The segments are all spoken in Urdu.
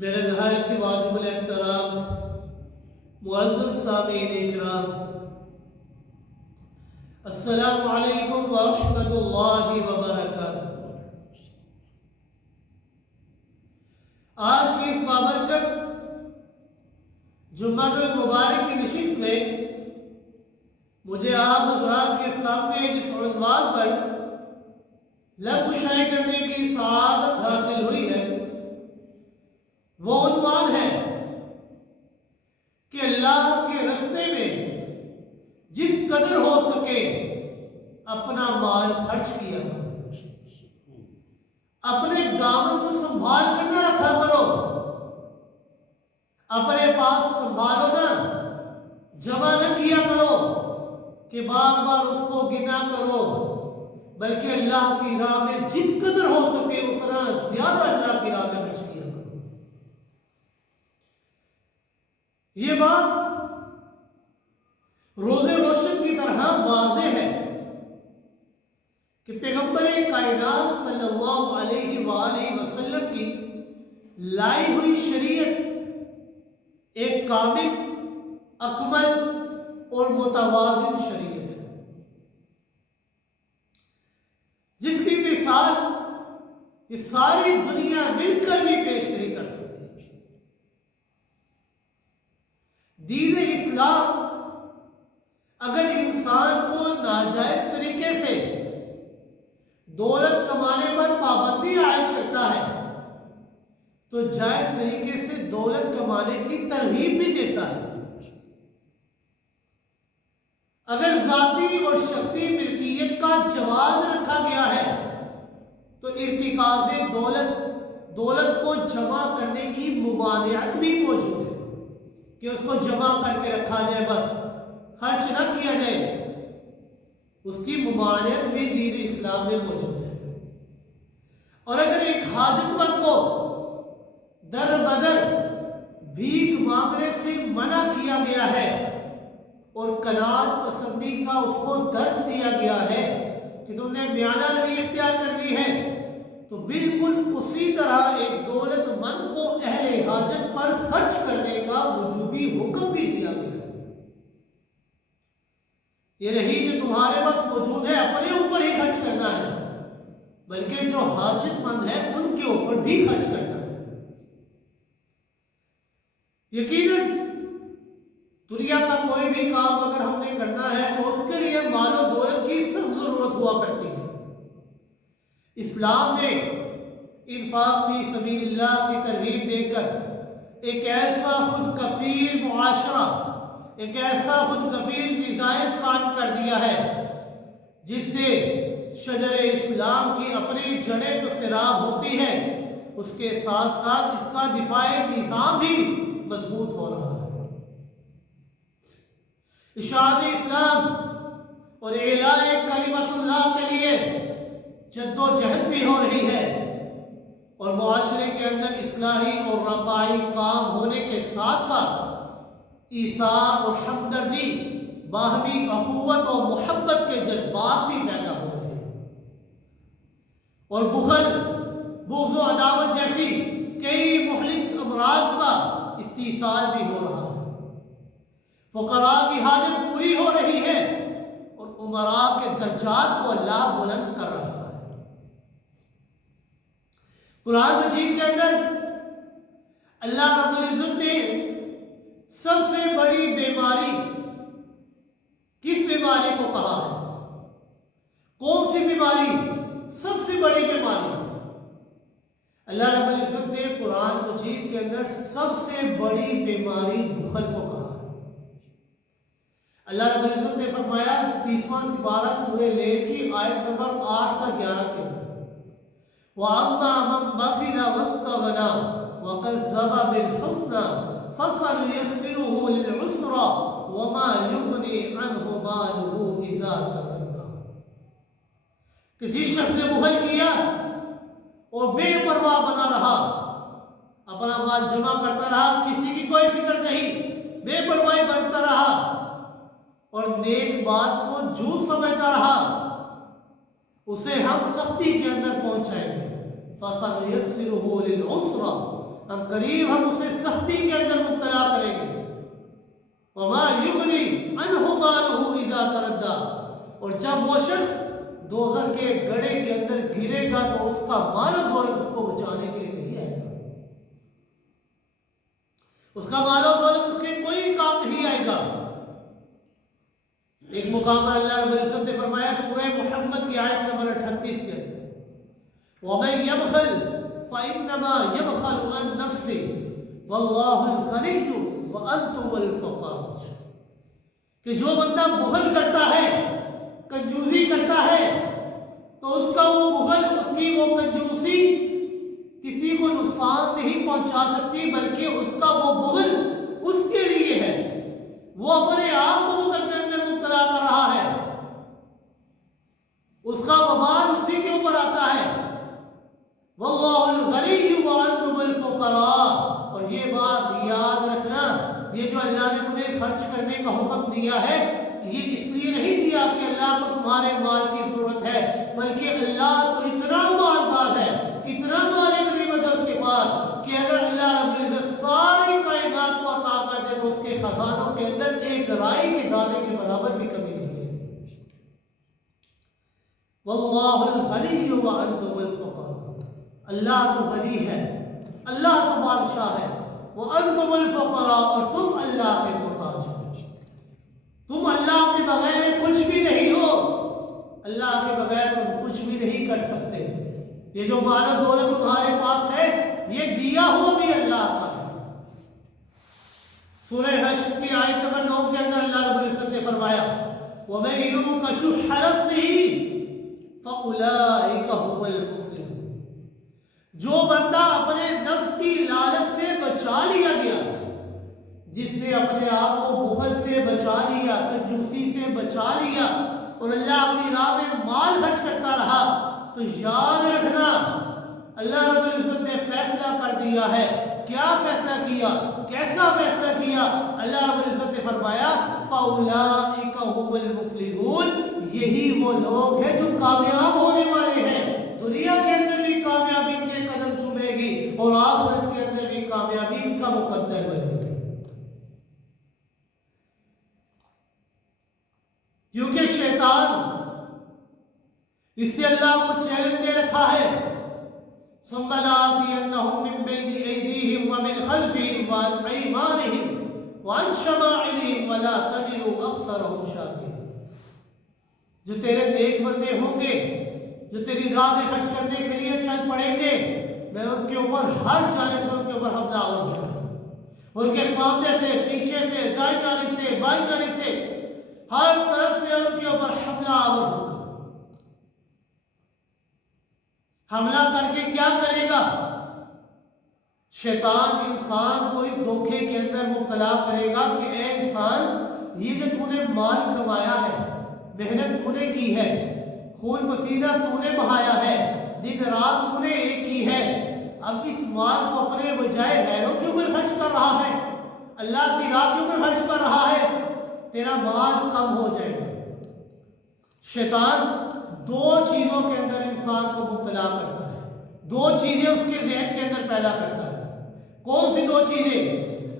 میرے نہایت ہی واجب الاحترام معزز سامعین اکرام، السلام علیکم ورحمۃ اللہ وبرکاتہ۔ آج کی اس بابرکت جمعہ المبارک کی نشست میں مجھے آپ حضرات کے سامنے جس عنوان پر لب گشائی کرنے کی سعادت حاصل ہوئی ہے وہ عنوان ہے کہ اللہ کے راستے میں جس قدر ہو سکے اپنا مال خرچ کیا کرو، اپنے دامن کو سنبھال کر نہ رکھا کرو، اپنے پاس سنبھالو نہ، جمع نہ کیا کرو کہ بار بار اس کو گنا کرو، بلکہ اللہ کی راہ میں جس قدر ہو سکے اتنا زیادہ اللہ کی راہ میں خرچ کیا کرو۔ یہ بات روزے روشن کی طرح واضح ہے کہ پیغمبر کائنات صلی اللہ علیہ وآلہ وسلم کی لائی ہوئی شریعت ایک کامل، اکمل اور متوازن شریعت ہے، جس کی مثال یہ ساری دنیا مل کر بھی پیش نہیں کر سکتی۔ دین اسلام اگر انسان کو ناجائز طریقے سے دولت کمانے پر پابندی عائد کرتا ہے تو جائز طریقے سے دولت کمانے کی ترغیب بھی دیتا ہے۔ اگر ذاتی اور شخصی ملکیت کا جواز رکھا گیا ہے تو ارتکاز دولت کو جمع کرنے کی ممانعت بھی موجود ہے کہ اس کو جمع کر کے رکھا جائے، بس خرچ نہ کیا جائے، اس کی ممانعت بھی دین اسلام میں موجود ہے۔ اور اگر ایک حاجت مند کو در بدر بھیک مانگنے سے منع کیا گیا ہے اور قناعت پسندی کا اس کو درس دیا گیا ہے کہ تم نے میانہ روی اختیار کر دی ہے، تو بالکل اسی طرح ایک دولت مند کو اہل حاجت پر خرچ کرنے کا وجوبی حکم بھی دیا گیا ہے۔ یہ نہیں جو تمہارے پاس موجود ہے اپنے اوپر ہی خرچ کرنا ہے، بلکہ جو حاجت مند ہے ان کے اوپر بھی خرچ کرنا ہے۔ یقیناً دنیا کا کوئی بھی کام اگر ہم نے کرنا ہے تو اس کے لیے مال و دولت کی سخت ضرورت ہوا کرتی ہے۔ اسلام نے انفاق فی سبیل اللہ کی ترغیب دے کر ایک ایسا خود کفیل معاشرہ، ایک ایسا خود کفیل نظام قائم کر دیا ہے جس سے شجر اسلام کی اپنی جڑیں تو سیراب ہوتی ہے، اس کے ساتھ ساتھ اس کا دفاعی نظام بھی مضبوط ہو رہا ہے۔ اشاعت اسلام اور اعلاء کلمت اللہ کے لیے جد و جہد بھی ہو رہی ہے، اور معاشرے کے اندر اصلاحی اور رفاعی کام ہونے کے ساتھ ساتھ ایثار اور ہمدردی، باہمی اخوت اور محبت کے جذبات بھی پیدا ہو رہے ہیں، اور بغض و عداوت جیسی کئی مہلک امراض کا استئصال بھی ہو رہا ہے۔ فقراء کی حاجت پوری ہو رہی ہے اور امراء کے درجات کو اللہ بلند کر رہا ہے۔ قرآن مجید کے اندر اللہ رب العزت نے سب سے بڑی بیماری کس بیماری کو کہا ہے؟ کون سی بیماری سب سے بڑی بیماری؟ اللہ رب العزت نے قرآن مجید کے اندر سب سے بڑی بیماری بخل کو کہا ہے۔ اللہ رب العزت نے فرمایا 30واں سپارہ سورہ لیل کی آیت نمبر 8 تا 11 کے اندر، وَأَمَّا مَن بَخِلَ وَاسْتَغْنَىٰ وَكَذَّبَ بِالْحُسْنَىٰ فَسَنُيَسِّرُهُ لِلْعُسْرَىٰ وَمَا يُغْنِي عَنْهُ مَالُهُ إِذَا تَرَدَّىٰ، کہ جس شخص نے بخل کیا اور بے پرواہ بنا رہا، اپنا مال جمع کرتا رہا، کسی کی کوئی فکر نہیں، بے پرواہی برتتا رہا اور نیک بات کو جھوٹ سمجھتا رہا، اسے ہم سختی کے اندر پہنچائیں گے۔ فَسَنُيَسِّرُهُ لِلْعُسْرَىٰ، ہم قریب ہم اسے سختی کے اندر مبتلا کریں گے. وما یغنی عنہ مالہ اذا تردی، اور جب وہ شخص دوزخ کے گڑھے کے اندر گرے گا تو اس کا مال و دولت اس کو بچانے کے لیے نہیں آئے گا. اس کا مال و دولت اس کے کوئی کام نہیں آئے گا. ایک مقام پر اللہ رب العزت نے فرمایا سورہ محمد کی آیت نمبر 38 کے اندر وَمَن يَبْخَلْ فَإِنَّمَا يَبْخَلُ عَن نَفْسِهِ وَاللَّهُ الْغَنِيُّ وَأَنْتُمُ الْفُقَرَاءُ، کہ جو بندہ بخل کرتا ہے، کنجوسی کرتا ہے، تو اس کا وہ بخل، اس کی وہ کنجوسی کسی کو نقصان نہیں پہنچا سکتی، بلکہ اس کا وہ بخل اس کے لیے ہے. وہ اپنے آپ کو بخل کے اندر مبتلا کر رہا ہے، اس کا وبال اسی کے اوپر آتا ہے. واللہ الغنی وانتم الفقراء، اور یہ بات یاد رکھنا، یہ جو اللہ نے تمہیں خرچ کرنے کا حکم دیا ہے، یہ اس لیے نہیں دیا کہ اللہ کو تمہارے مال کی ضرورت ہے، بلکہ اللہ تو اتنا مالدار ہے، اتنا مال غنیمت ہے اس کے پاس کہ اگر اللہ رب العزت ساری کائنات کو عطا کر دے تو اس کے خزانوں کے اندر ایک رائی کے دانے کے برابر بھی کمی نہیں ہے. واللہ الغنی وانتم الفقراء، اللہ تو غنی ہے، اللہ تو بادشاہ ہے. وانتم الفقراء، اور تم اللہ کے محتاج ہو. تم اللہ کے بغیر کچھ بھی نہیں ہو، اللہ کے بغیر تم کچھ بھی نہیں کر سکتے. یہ جو مال و دولت تمہارے پاس ہے یہ دیا ہوا بھی اللہ کا. سورہ حشر کی آیت نمبر 9 کے اندر اللہ رب العزت نے فرمایا وَمَن يُوقَ شُحَّ نَفْسِهِ فَأُولَٰئِكَ هُمُ الْمُفْلِحُونَ، جو بندہ اپنے نفس کی لالچ سے بچا لیا گیا، جس نے اپنے آپ کو بخل سے بچا لیا، کنجوسی سے بچا لیا، اور اللہ اپنی راہ میں مال خرچ کرتا رہا، تو یاد رکھنا اللہ رب العزت نے فیصلہ کر دیا ہے. کیا فیصلہ کیا؟ کیسا فیصلہ کیا؟ اللہ رب العزت نے فرمایا فَأُولَٰئِكَ هُمُ الْمُفْلِحُونَ، یہی وہ لوگ ہیں جو کامیاب ہونے والے ہیں. دنیا کے اندر بھی کامیابی کے قدم چومے گی اور آخرت کے اندر بھی کامیابی کا مقدر بنے گی. کیونکہ شیطان، اس سے اللہ کو چیلنج دے رکھا ہے ثُمَّ لَآتِيَنَّهُم مِّن بَيْنِ أَيْدِيهِمْ وَمِنْ خَلْفِهِمْ وَعَنْ أَيْمَانِهِمْ وَعَنْ شَمَائِلِهِمْ وَلَا تَجِدُ أَكْثَرَهُمْ شَاكِرِينَ. جو تیرے نیک بندے ہوں گے، جو تیری راہ میں خرچ کرنے کے لیے چل پڑیں گے، میں ان کے اوپر ہر جانب سے ان کے اوپر حملہ آور کروں، ان کے سامنے سے، پیچھے سے، دائیں جانب سے، بائیں جانب سے، ہر طرف سے ان کے اوپر حملہ آور ہوگا. حملہ کر کے کیا کرے گا؟ شیطان انسان کو اس دھوکے کے اندر مبتلا کرے گا کہ اے انسان، یہ جو تو نے مال کمایا ہے، محنت تو نے کی ہے، خون پسینہ تو نے بہایا ہے، دن رات تو نے ایک کی ہے، اب اس مال کو اپنے بجائے غیروں کے اوپر خرچ کر رہا ہے، اللہ کی راہ کے اوپر خرچ کر رہا ہے، تیرا مال کم ہو جائے گا. شیطان دو چیزوں کے اندر انسان کو مبتلا کرتا ہے، دو چیزیں اس کے ذہن کے اندر پیدا کرتا ہے. کون سی دو چیزیں؟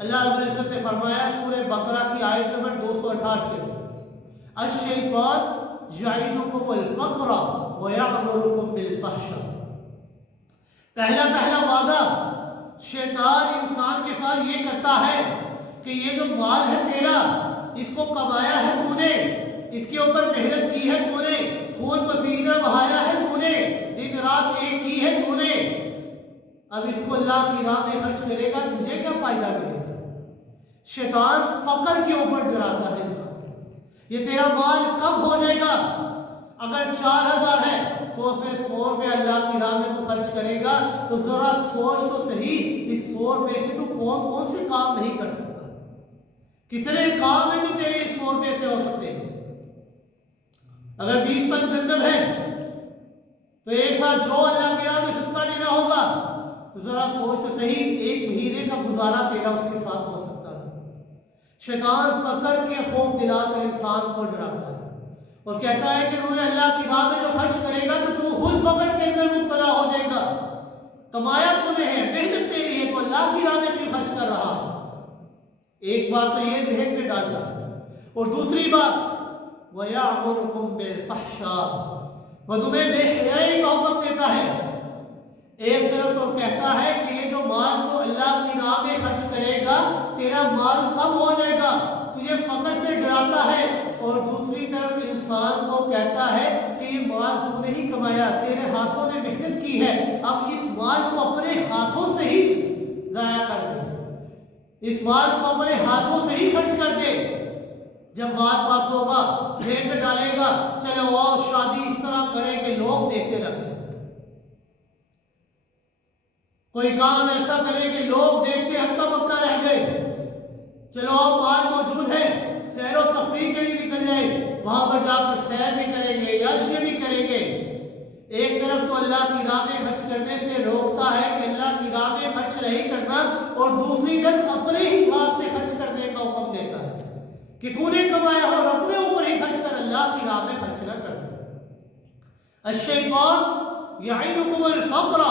اللہ رب العزت نے فرمایا سورہ بقرہ کی آیت نمبر 268 کے اندر الشیطان یعدکم الفقر ویأمرکم بالفحشاء. پہلا وعدہ شیطان انسان کے ساتھ یہ کرتا ہے کہ یہ جو مال ہے تیرا، اس کو کمایا ہے تو نے، اس کے اوپر محنت کی ہے تو نے، خون پسینہ بہایا ہے تو نے، دن رات ایک کی ہے تو نے، اب اس کو اللہ کی راہ میں خرچ کرے گا، تجھے کیا فائدہ ملے گا؟ شیطان فقر کے اوپر ڈراتا ہے انسان. یہ تیرا مال کم ہو جائے گا، اگر 4000 ہے تو اس میں 100 روپے اللہ کی راہ میں تو خرچ کرے گا، تو ذرا سوچ تو صحیح، اس 100 روپے سے تو کون سے کام نہیں کر سکتا؟ کتنے کام ہیں جو تیرے 100 روپے سے ہو سکتے ہیں؟ اگر 20 من گندم ہے تو ایک ساتھ جو اللہ کی راہ میں صدقہ دینا ہوگا، تو ذرا سوچ تو صحیح، ایک مہینے کا گزارا تیرا اس کے ساتھ ہو سکتا ہے. شیطان فقر کے خوف دلا کر انسان کو ڈراتا ہے اور کہتا ہے کہ انہوں نے اللہ کی راہ میں جو خرچ کرے گا تو تو خود فقر کے اندر مبتلا ہو جائے گا. کمایا تو نے ہے، محنت تیری ہے، تو اللہ کی راہ میں کیوں خرچ کر رہا ہے؟ ایک بات تو یہ ذہن میں ڈالتا ہے، اور دوسری بات وَيَعْمُرُكُمْ بِالْفَحْشَاءِ، وہ تمہیں بے حیائی کا حکم دیتا ہے۔ ایک طرف تو کہتا ہے کہ یہ جو مال تو اللہ کی راہ میں خرچ کرے گا تیرا مال کم ہو جائے گا، تجھے فقر سے ڈراتا ہے، اور دوسری طرف انسان کو کہتا ہے کہ یہ مال تو نے ہی کمایا، تیرے ہاتھوں نے محنت کی ہے، اب اس مال کو اپنے ہاتھوں سے ہی ضائع کر دے، اس مال کو اپنے ہاتھوں سے ہی خرچ کر دے۔ جب مال پاس ہوگا جیب میں ڈالے گا، چلو آؤ شادی اس طرح کرے کہ لوگ دیکھتے رہتے، کوئی کام ایسا کرے کہ لوگ دیکھ کے ہکا بکا رہ گئے، چلو آؤ مال موجود ہے، سیر و تفریح کے لیے نکل جائے، وہاں پر جا کر سیر بھی کریں گے، عیاشیاں بھی کریں گے۔ ایک طرف تو اللہ کی راہ میں خرچ کرنے سے روکتا ہے کہ اللہ کی راہ میں خرچ نہیں کرنا، اور دوسری طرف اپنے ہی ہاتھ سے خرچ کرنے کا حکم دیتا ہے کہ تو نے کمایا اور اپنے اوپر ہی خرچ کر، اللہ کی راہ میں خرچ نہ کرنا۔ الشیطان یعدکم الفقر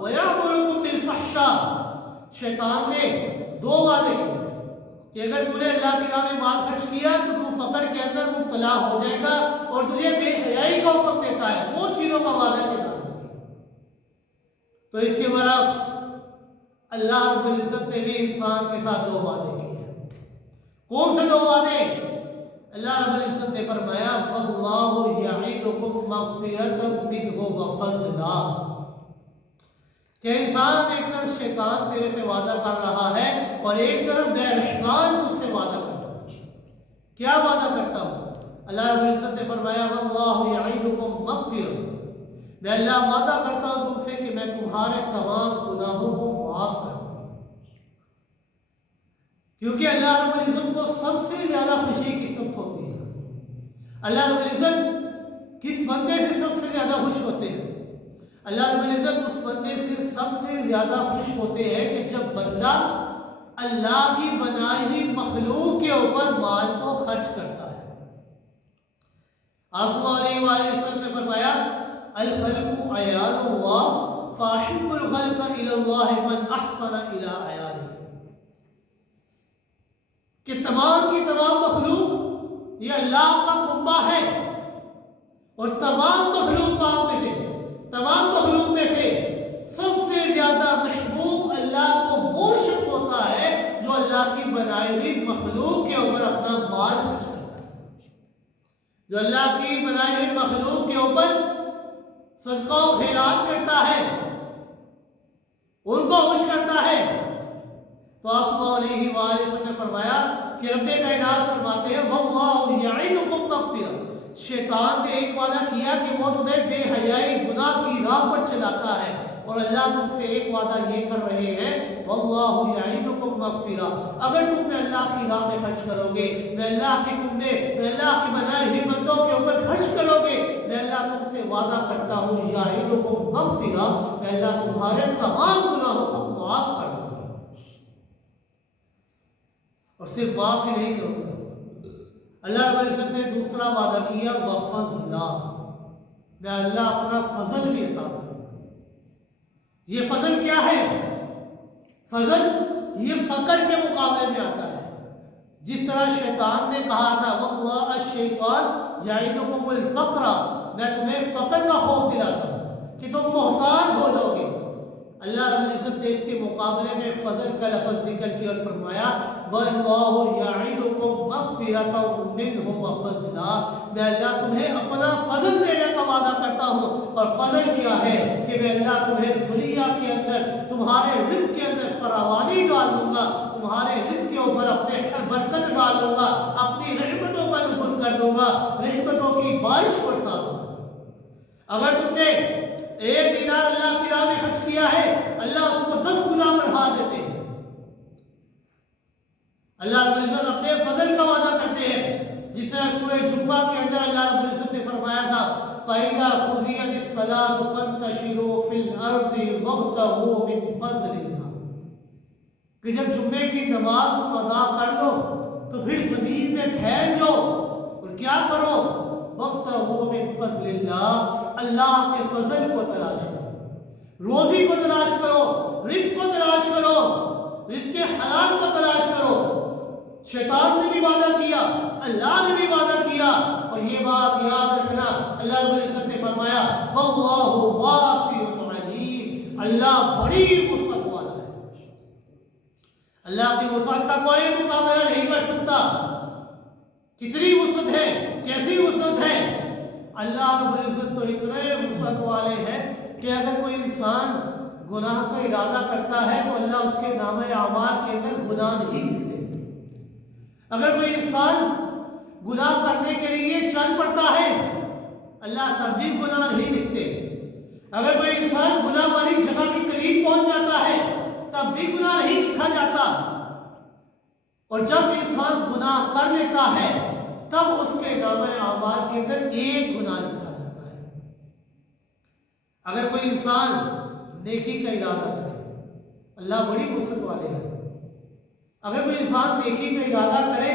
ویأمرکم بالفحشاء، شیطان نے دو وعدے کیے کہ اگر تو نے اللہ کی راہ میں مال خرچ کیا تو تو فقر کے اندر مبتلا ہو جائے گا، اور تجھے بے حیائی کا حکم دیتا ہے۔ دو چیزوں کا وعدہ شیطان نے کیا، تو اس کے برعکس اللہ رب العزت نے بھی انسان کے ساتھ دو وعدے کیے۔ کون سے دو وعدے؟ اللہ رب العزت نے فرمایا وَاللَّهُ يَعِدُكُمْ مَغْفِرَةً مِّنْهُ وَفَضْلًا، کہ انسان ایک طرف شیطان تیرے سے وعدہ کر رہا ہے، اور ایک طرف بے رحمان تجھ سے وعدہ کرتا ہے۔ کیا وعدہ کرتا ہوں؟ اللہ رب العزت نے فرمایا وَاللَّهُ يَعِدُكُمْ مَغْفِرَةً، میں اللہ وعدہ کرتا ہوں تم سے کہ میں تمہارے تمام گناہوں کو معاف کر دوں گا، کیونکہ اللہ رب العزت کو سب سے زیادہ خوشی کس وقت ہوتی ہے؟ اللہ رب العزت کس بندے سے سب سے زیادہ خوش ہوتے ہیں؟ اللہ رب العزت اس بندے سے سب سے زیادہ خوش ہوتے ہیں کہ جب بندہ اللہ کی بنائی ہوئی مخلوق کے اوپر مال کو خرچ کرتا ہے۔ آپ صلی اللہ علیہ وآلہ وسلم نے فرمایا الخلق عیال اللہ فاحب الخلق الی اللہ من احسن الی عیالہ، کہ تمام کی تمام مخلوق یہ اللہ کا کنبہ ہے، اور تمام مخلوق میں سے سب سے زیادہ محبوب اللہ کو وہ شخص ہوتا ہے جو اللہ کی بنائی ہوئی مخلوق کے اوپر اپنا مال خرچ کرتا ہے، جو اللہ کی بنائی ہوئی مخلوق کے اوپر صدقہ و خیرات کرتا ہے، ان کو خوش کرتا ہے۔ تو آپ صلی اللہ علیہ وآلہ وسلم نے فرمایا کہ رب کائنات فرماتے ہیں وَاللَّهُ يَعِدُكُمْ مَغْفِرَةً، شیطان نے ایک وعدہ کیا کہ وہ تمہیں بے حیائی گناہ کی راہ پر چلاتا ہے، اور اللہ تم سے ایک وعدہ یہ کر رہے ہیں وَاللَّهُ يَعِدُكُمْ مَغْفِرَةً، اگر تم میں اللہ کی راہ میں خرچ کرو گے، میں اللہ کے کنبے، میں اللہ کی بنائی ہوئی بندوں کے اوپر خرچ کرو گے، میں اللہ تم سے وعدہ کرتا ہوں يَعِدُكُمْ مَغْفِرَةً، میں اللہ تمہارے تمام گناہوں کو معاف کر دوں گا، اور صرف معاف ہی نہیں کروں گا، اللہ رب العزت نے دوسرا وعدہ کیا وَفَضْلًا، میں اللہ اپنا فضل بھی عطا کروں گا۔ یہ فضل کیا ہے؟ فضل یہ فقر کے مقابلے میں آتا ہے، جس طرح شیطان نے کہا تھا وَاللَّهُ الشَّيْطَانُ يَعِدُكُمُ الْفَقْرَ، میں تمہیں فقر کا خوف دلاتا ہوں کہ تم محتاج ہو جاؤ گے۔ اللہ رب العزت نے اس کے مقابلے میں فضل کا لفظ ذکر کیا اور فرمایا وَاللَّهُ يَعِدُكُمْ مَغْفِرَةً مِّنْهُ وَفَضْلًا، میں اللہ تمہیں اپنا فضل دینے کا وعدہ کرتا ہوں، اور فضل کیا ہے کہ میں اللہ تمہیں دنیا کے اندر تمہارے رزق کے اندر فراوانی ڈال دوں گا، تمہارے رزق کے اوپر اپنے برکت ڈال دوں گا، اپنی رحمتوں کا نزول کر دوں گا، رحمتوں کی بارش برسا دوں گا۔ اگر تم نے ایک دینار اللہ کی راہ میں خرچ کیا ہے، اللہ اس کو 10 گنا بڑھا دیتے ہیں۔ اللہ رب العزت اپنے فضل کا وعدہ کرتے ہیں، جس طرح سورہ جمعہ کے اندر اللہ رب العزت نے فرمایا تھا فَإِذَا قُضِيَتِ الصَّلَاةُ فَانتَشِرُوا فِي الْأَرْضِ وَابْتَغُوا مِن فَضْلِ اللَّهِ، کہ جب جمعے کی نماز تم ادا کر لو تو پھر زمین میں پھیل جاؤ اور کیا کرو وَابْتَغُوا مِن فَضْلِ اللَّهِ، اللہ کے فضل کو تلاش کرو، روزی کو تلاش کرو، رزق حلال کو تلاش کرو. شیطان نے بھی وعدہ کیا, اللہ نے بھی وعدہ کیا, اور یہ بات یاد رکھنا, اللہ رب العزت نے فرمایا واللہ واسع علیم, اللہ بڑی وسعت والا ہے. اللہ کی وسعت کا کوئی مقابلہ نہیں کر سکتا. کتنی وسعت ہے, کیسی وسعت ہے. اللہ رب العزت تو اتنے وسعت والے ہیں کہ اگر کوئی انسان گناہ کا ارادہ کرتا ہے تو اللہ اس کے نامہ اعمال کے اندر گناہ نہیں لکھتے. اگر کوئی انسان گناہ کرنے کے لیے چل پڑتا ہے اللہ تب بھی گناہ نہیں لکھتے. اگر کوئی انسان گناہ والی جگہ کے قریب پہنچ جاتا ہے تب بھی گناہ نہیں لکھا جاتا. اور جب انسان گناہ کر لیتا ہے تب اس کے نامہ اعمال کے اندر ایک گناہ لکھا جاتا ہے. اگر کوئی انسان نیکی کا ارادہ کرے, اللہ بڑی وسعت والے ہیں, اگر کوئی انسان نیکی کا ارادہ کرے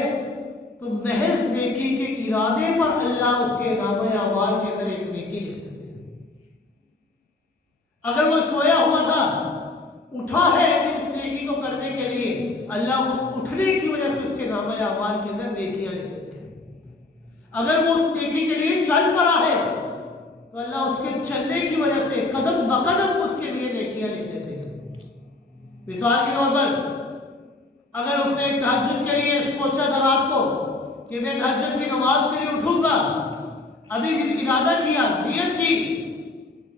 تو محض نیکی کے ارادے پر اللہ اس کے نامہ اعمال کے اندر ایک نیکی لکھ دیتے ہیں. اگر وہ سویا ہوا تھا, اٹھا ہے اس نیکی کو کرنے کے لیے, اللہ اس اٹھنے کی وجہ سے اس کے نامہ اعمال کے اندر نیکیاں لکھ دیتے ہیں. اگر وہ اس نیکی کے لیے چل پڑا ہے تو اللہ اس کے چلنے کی وجہ سے قدم بقدم اس کے لیے نیکیاں لکھ دیتے ہیں. مثال کے طور پر اگر اس نے تہجد کے لیے سوچا تھا رات کو کہ میں تہجد کی نماز کے لیے اٹھوں گا, ابھی ارادہ کیا, نیت کی,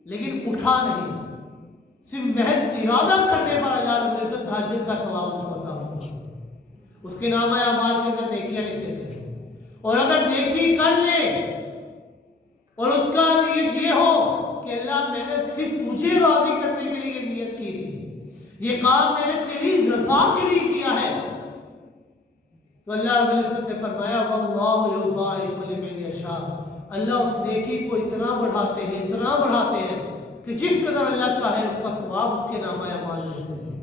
لیکن اٹھا نہیں, صرف محض ارادہ کرنے پر اللہ رب العزت تہجد کا ثواب اس کو عطا فرماتا ہے. اس کے نامہ اعمال کے اندر نیکیاں لکھ دیتے ہیں. اور اگر نیکی کر لے اور اس کا نیت یہ ہو کہ اللہ میں نے صرف تجھے راضی کرنے کے لیے نیت کی تھی, یہ کام میں نے تیری رضا کے لیے کیا ہے, تو اللہ رب العزت نے فرمایا واللہ یضاعف لمن یشاء, اللہ اس نیکی کو اتنا بڑھاتے ہیں کہ جس قدر اللہ چاہے اس کا ثواب اس کے نامہ اعمال میں دیتے ہیں.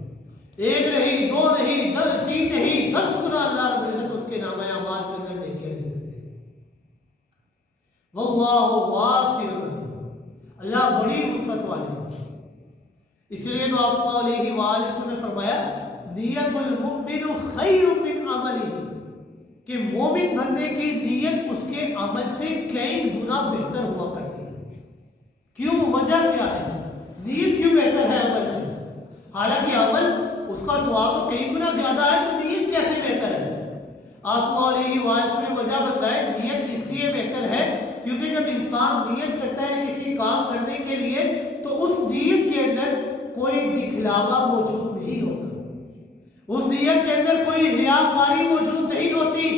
ایک نہیں, دو نہیں, 10 3 نہیں, 10 گنا اللہ رب العزت اس کے نامہ اعمال کے اندر نیکیاں لکھ دیتے ہیں. واللہ واسع, اللہ بڑی وسعت والے ہیں. اس لیے تو آپ صلی اللہ علیہ وآلہ وسلم نے فرمایا نیت المؤمن خیر من عملہ, کہ مومن بننے کی نیت اس کے عمل سے کئی گنا بہتر ہوا کرتی ہے. کیوں, وجہ کیا ہے, نیت کیوں بہتر ہے عمل سے؟ حالانکہ عمل اس کا ثواب تو کئی گنا زیادہ ہے, تو نیت کیسے بہتر ہے؟ آپ صلی اللہ علیہ وآلہ وسلم نے وجہ بتائے نیت اس لیے بہتر ہے کیونکہ جب انسان نیت کرتا ہے کسی کام کرنے کے لیے تو اس نیت کے اندر کوئی دکھلاوا موجود نہیں ہوتا, اس نیت کے اندر کوئی ریاکاری موجود نہیں ہوتی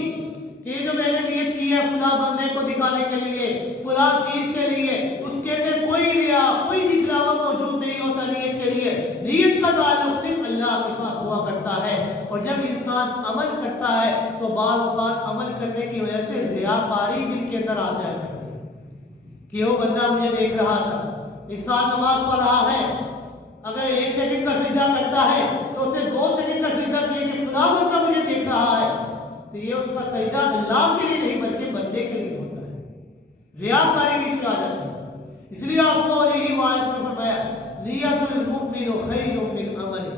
کہ جو میں نے نیت کی ہے فلاں بندے کو دکھانے کے لیے, فلاں چیز کے لیے, اس کے اندر کوئی ریا, کوئی دکھلاوا موجود نہیں ہوتا نیت کے لیے. نیت کا تعلق صرف اللہ کے ساتھ ہوا کرتا ہے. اور جب انسان عمل کرتا ہے تو بعض اوقات عمل کرنے کی وجہ سے ریاکاری دل کے اندر آ جایا کرتی ہے کہ وہ بندہ مجھے دیکھ رہا تھا. انسان نماز پڑھ رہا ہے, اگر 1 سیکنڈ کا سجدہ کرتا ہے تو اسے 2 سیکنڈ کا سجدہ کیا کہ فلاں بندہ مجھے دیکھ رہا ہے, تو یہ اس کا سجدہ اللہ کے لیے نہیں بلکہ بندے کے لیے ہوتا ہے. ریاکاری بھی آ جاتی ہے. اس لیے آپ کو علیہ وآلہ وسلم نے فرمایا نیت المؤمن خیر من عملہ,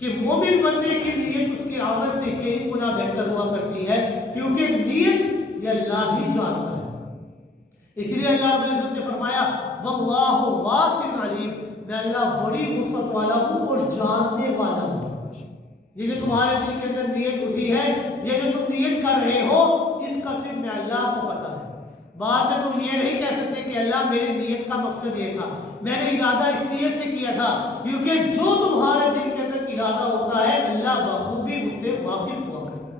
کہ مومن بننے کی نیت اس کے عمل سے کئی گنا بہتر ہوا کرتی ہے, کیونکہ نیت یہ اللہ ہی جانتا ہے. اس لیے اللہ رب العزت نے فرمایا واللہ واسع علیم, میں اللہ بڑی وسعت والا ہوں اور جاننے والا ہوں. یہ جو تمہارے دل کے اندر نیت اٹھی ہے, یہ جو تم نیت کر رہے ہو, اس کا صرف میں اللہ کو پتا ہے. بعد میں تم یہ نہیں کہہ سکتے کہ اللہ میری نیت کا مقصد یہ تھا, میں نے ارادہ اس نیت سے کیا تھا, کیونکہ جو تمہارے دل کے اندر ارادہ ہوتا ہے اللہ بخوبی اس سے واقف ہوا کرتا ہے.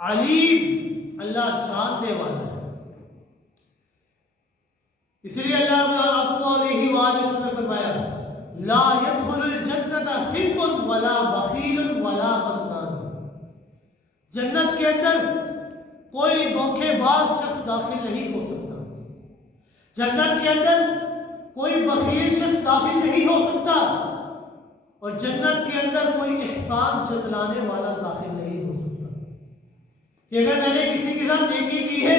علیم, اللہ جاننے والا ہے. اس لیے اللہ صلی اللہ علیہ وآلہ وسلم نے فرمایا لا يدخل الجنت حب ولا بخیل ولا منان, جنت کے اندر کوئی دھوکے باز شخص داخل نہیں ہو سکتا, جنت کے اندر کوئی بخیل شخص داخل نہیں ہو سکتا, اور جنت کے اندر کوئی احسان جتلانے والا داخل نہیں ہو سکتا. کہ اگر میں نے کسی کے ساتھ نیکی کی ہے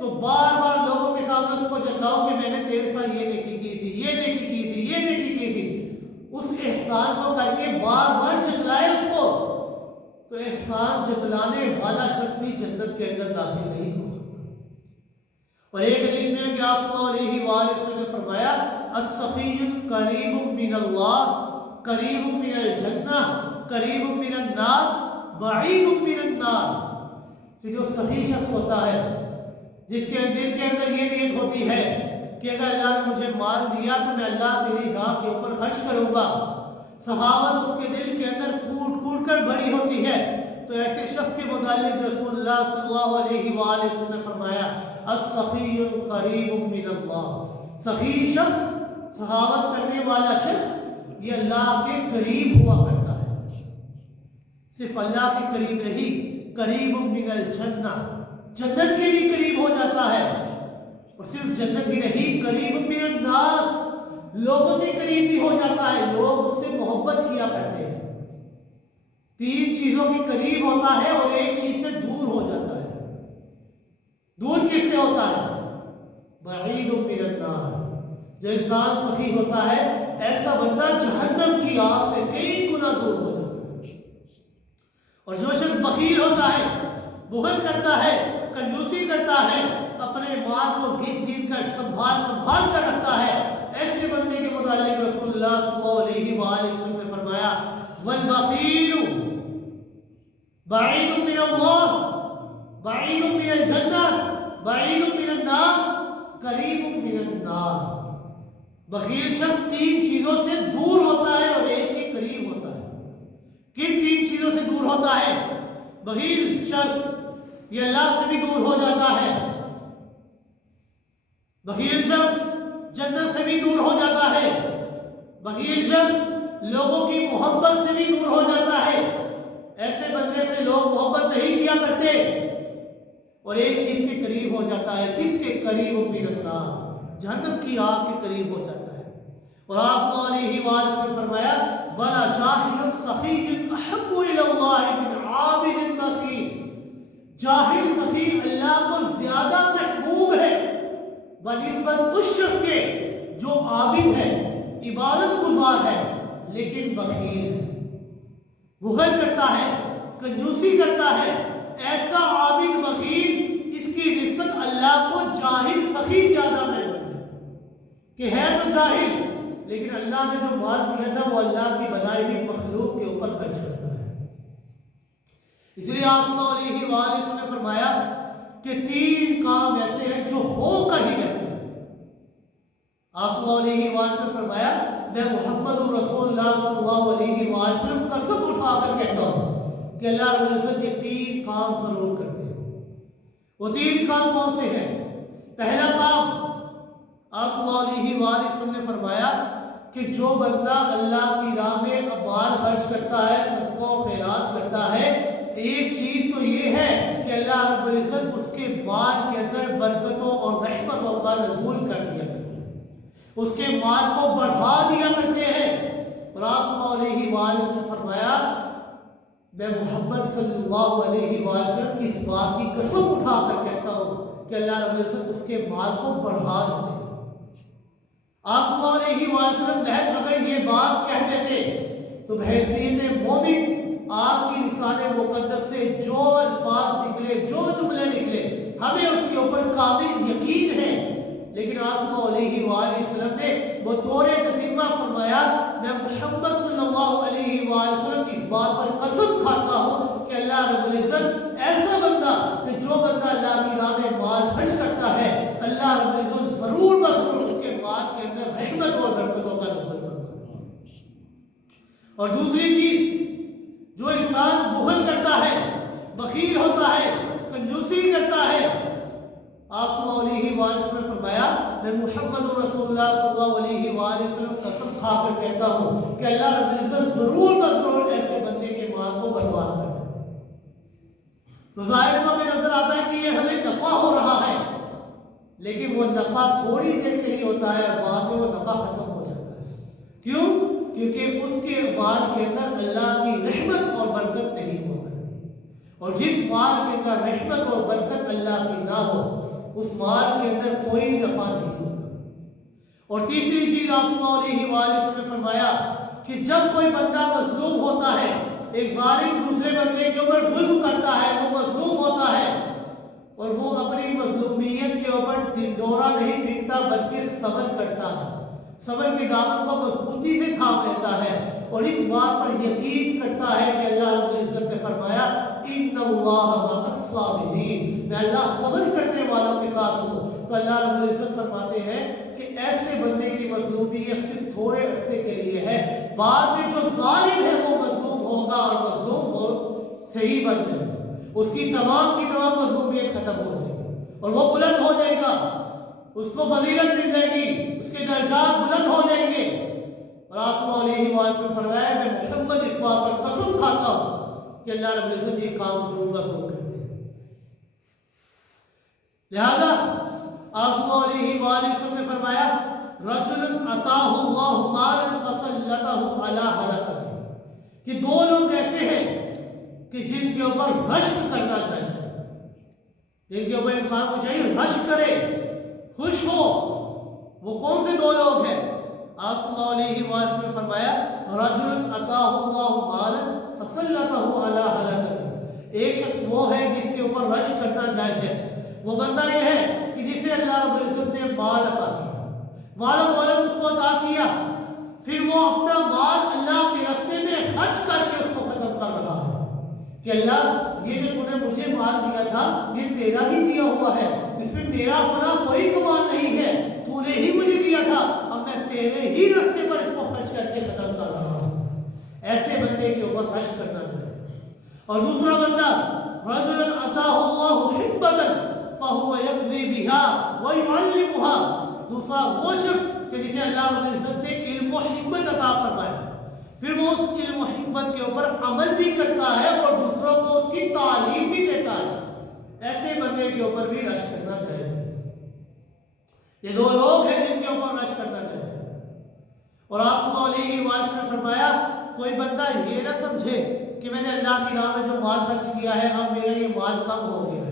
تو بار بار لوگوں کے سامنے اس کو جتلاؤں کہ میں نے تیرے ساتھ یہ نیکی کی تھی, یہ نیکی کی تھی, یہ نیکی کی تھی, اس احسان کو کر کے بار بار جتلائے اس کو, تو احسان جتلانے والا شخص بھی جنت کے اندر داخل نہیں ہو سکتا۔ اور ایک حدیث میں کہ آپ صلی اللہ علیہ وآلہ وسلم نے فرمایا السخی قریب من اللہ قریب من الجنہ قریب من الناس بعید من النار، کہ جو سخی شخص ہوتا ہے، جس کے دل کے اندر یہ نیت ہوتی ہے کہ اگر اللہ نے مجھے مال دیا تو میں اللہ تیری راہ کے اوپر خرچ کروں گا، سخاوت اس کے دل کے اندر کوٹ کوٹ کر بڑی ہوتی ہے، تو ایسے شخص کے متعلق رسول اللہ صلی اللہ علیہ وآلہ وسلم نے فرمایا السخی قریب من اللہ، سخی شخص، سخاوت کرنے والا شخص یہ اللہ کے قریب ہوا کرتا ہے، صرف اللہ کے قریب نہیں، قریب من الجنہ، جنت کے بھی قریب ہو جاتا ہے، اور صرف جنت ہی نہیں، قریب من الناس، لوگوں کے قریب بھی ہو جاتا ہے، لوگ اس سے محبت کیا کرتے ہیں۔ تین چیزوں کے قریب ہوتا ہے اور ایک چیز سے دور ہو جاتا ہے۔ دور کس سے ہوتا ہے؟ بعید من النار، جو انسان سخی ہوتا ہے ایسا بندہ جہنم کی آگ سے کئی گنا دور ہو جاتا ہے۔ اور جو شخص بخیل ہوتا ہے، بخل کرتا ہے، کنجوسی کرتا ہے، اپنے مال کو گن گن کر سنبھال کر رکھتا ہے، ایسے بندے کے متعلق رسول اللہ صلی اللہ علیہ وآلہ وسلم نے فرمایا والبخیل بعید من اللہ بعید من الجنہ بعید من الناس قریب من النار، بخیل شخص تین چیزوں سے دور ہوتا ہے اور ایک کے قریب ہوتا ہے۔ کن تین چیزوں سے دور ہوتا ہے بخیل شخص؟ یہ اللہ سے بھی دور ہو جاتا ہے، بخیل شخص جنت سے بھی دور ہو جاتا ہے، بخیل شخص لوگوں کی محبت سے بھی دور ہو جاتا ہے، ایسے بندے سے لوگ محبت نہیں کیا کرتے، اور ایک چیز کے قریب ہو جاتا ہے، کس کے قریب؟ من النار، جہنم کی آگ کے قریب ہو جاتا ہے۔ اور آپ صلی اللہ علیہ وآلہ وسلم نے فرمایا وَلَا جَاهِلٌ سَخِيٌّ أَحَبُّ إِلَى اللَّهِ مِنْ عَابِدٍ بَخِيلٍ، جاہل سخی اللہ کو زیادہ محبوب ہے بنسبت اس شخص کے جو عابد ہے، عبادت گزار ہے لیکن بخیل ہے، بخل کرتا ہے، کنجوسی کرتا ہے، ایسا عابد بخیل اس کی نسبت اللہ کو جاہل سخی زیادہ محبوب ہے، کہ ہے تو جاہل لیکن اللہ نے جو مال دیا تھا وہ اللہ کی بنائی ہوئی مخلوق کے اوپر خرچ کرتا ہے۔ اس لیے آپ صلی اللہ علیہ وآلہ وسلم نے فرمایا کہ تین کام ایسے ہیں جو ہو کر ہی رہتے ہیں۔ آپ صلی اللہ علیہ وآلہ وسلم نے فرمایا میں محمد رسول اللہ صلی اللہ علیہ وآلہ وسلم قسم اٹھا کر کہتا ہوں کہ اللہ رب العزت یہ تین کام ضرور کرتے ہیں۔ وہ تین کام کون سے ہیں؟ پہلا کام آپ صلی اللہ علیہ وآلہ وسلم نے فرمایا کہ جو بندہ اللہ کی راہ میں مال خرچ کرتا ہے، صدقہ و خیرات کرتا ہے، ایک چیز تو یہ ہے کہ اللہ رب العزت اس کے مال کے اندر برکتوں اور رحمتوں کا نزول کر دیا کرتے ہیں، اس کے مال کو بڑھا دیا کرتے ہیں۔ اور آپ صلی اللہ علیہ وآلہ وسلم نے فرمایا میں محمد صلی اللہ علیہ وآلہ وسلم اس بات کی قسم اٹھا کر کہتا ہوں کہ اللہ رب العزت اس کے مال کو بڑھا دیتے ہیں۔ آپ صلی اللہ علیہ وآلہ وسلم محض اگر یہ بات کہہ دیتے تو بحیثیت مومن آپ کی لسان مقدس سے جو الفاظ نکلے، جو جملے نکلے، ہمیں اس کے اوپر کامل یقین ہے، لیکن آپ صلی اللہ علیہ وآلہ وسلم نے بطور تتمہ فرمایا میں محمد صلی اللہ علیہ وآلہ وسلم اس بات پر قسم کھاتا ہوں کہ اللہ رب العزت ایسا بندہ کہ جو بندہ اللہ کی راہ میں مال خرچ کرتا ہے، اللہ رب العزت ضرور بضرور اس کے مال کے اندر رحمت اور برکتوں کا نزول فرمائے گا۔ اور دوسری چیز، جو انسان بخل کرتا ہے، بخیل ہوتا ہے، کنجوسی کرتا ہے، آپ صلی اللہ علیہ وآلہ وسلم نے فرمایا میں محمد رسول اللہ صلی اللہ علیہ وآلہ وسلم قسم کھا کر کہتا ہوں کہ اللہ رب العزت ضرور بضرور ایسے بندے کے مال کو برباد کر دیتا ہے۔ تو ظاہر تو ہمیں نظر آتا ہے کہ یہ ہمیں نفع ہو رہا ہے، لیکن وہ نفع تھوڑی دیر کے لیے ہوتا ہے، بعد میں وہ نفع ختم ہو جاتا ہے۔ کیوں؟ کیونکہ اس کے مال کے اندر اللہ کی رحمت اور برکت نہیں ہو کرتی، اور جس مال کے اندر رحمت اور برکت اللہ کی نہ ہو اس مال کے اندر کوئی نفع نہیں ہوتا۔ اور تیسری چیز آپ صلی اللہ علیہ وآلہ وسلم نے فرمایا کہ جب کوئی بندہ مظلوم ہوتا ہے ایک ظالم دوسرے بندے کے اوپر ظلم کرتا ہے، وہ مظلوم ہوتا ہے اور وہ اپنی مظلومیت کے اوپر ڈنڈورا نہیں پیٹتا بلکہ صبر کرتا ہے، صبر کے دامن کو مضبوطی سے تھام لیتا ہے اور اس بات پر یقین کرتا ہے کہ اللہ رب العزت نے فرمایا ان اللہ مع الصابرین، میں اللہ صبر کرنے والوں کے ساتھ ہوں۔ تو اللہ رب العزت فرماتے ہیں کہ ایسے بندے کی مظلومیت صرف تھوڑے عرصے کے لیے ہے، بعد میں جو ظالم ہے وہ مظلوم ہوگا اور مظلوم ہو صحیح بن جائے گا، اس کی تمام مظلومیت ختم ہو جائے گی اور وہ بلند ہو جائے گا، اس کو فضیلت مل جائے گی، اس کے درجات بلند ہو جائیں گے۔ اور آسمان علیہ وآلہ نے فرمایا میں محمد اس بات پر قسم کھاتا ہوں کہ اللہ رب العزت یہ کام ضرور ضرور کرتے ہیں۔ لہذا آسمان علیہ وآلہ نے فرمایا رجل عطاہ اللہ مالا فسلطہ علی ہلاکتہ، کہ دو لوگ ایسے ہیں کہ جن کے اوپر رشک کرنا چاہیے، جن کے اوپر انسان کو چاہیے رشک کرے، خوش ہو۔ وہ کون سے دو لوگ ہیں؟ آپ صلی اللہ علیہ وآلہ نے فرمایا رجل عطاہ اللہ مالا فسلطہ علی ہلاکتہ، ایک شخص وہ ہے جس کے اوپر رشک کرنا جائز ہے۔ وہ بندہ یہ ہے کہ جسے اللہ رب العزت نے مال عطا کیا، مال و دولت اس کو عطا کیا، پھر وہ اپنا مال اللہ کے راستے میں خرچ کر کے اس کو ختم کر رہا ہے کہ اللہ یہ جو تو نے مجھے مال دیا تھا یہ تیرا ہی دیا ہوا ہے، اس میں میرا اپنا کوئی کمال نہیں ہے، تو نے ہی مجھے دیا تھا، اب میں تیرے ہی راستے پر اس کو خرچ کر کے ختم کر رہا ہوں۔ ایسے بندے کے اوپر رشک کرنا چاہیے۔ اور دوسرا بندہ رجل عطاہ اللہ حکمۃ فہو یقضی بہا ویعلمہا، دوسرا وہ شخص کہ جسے اللہ رب العزت نے علم و حکمت عطا فرمایا، پھر وہ اس علم و حکمت کے اوپر عمل بھی کرتا ہے اور دوسروں کو اس کی تعلیم بھی دیتا ہے، ایسے بندے کے اوپر بھی رشک کرنا چاہیے۔ یہ دو لوگ ہیں جن کے اوپر رشک کرنا چاہیے۔ اور آپ صلی اللہ علیہ وآلہ نے فرمایا کوئی بندہ یہ نہ سمجھے کہ میں نے اللہ کی راہ میں جو مال خرچ کیا ہے اب میرا یہ مال کم ہو گیا ہے،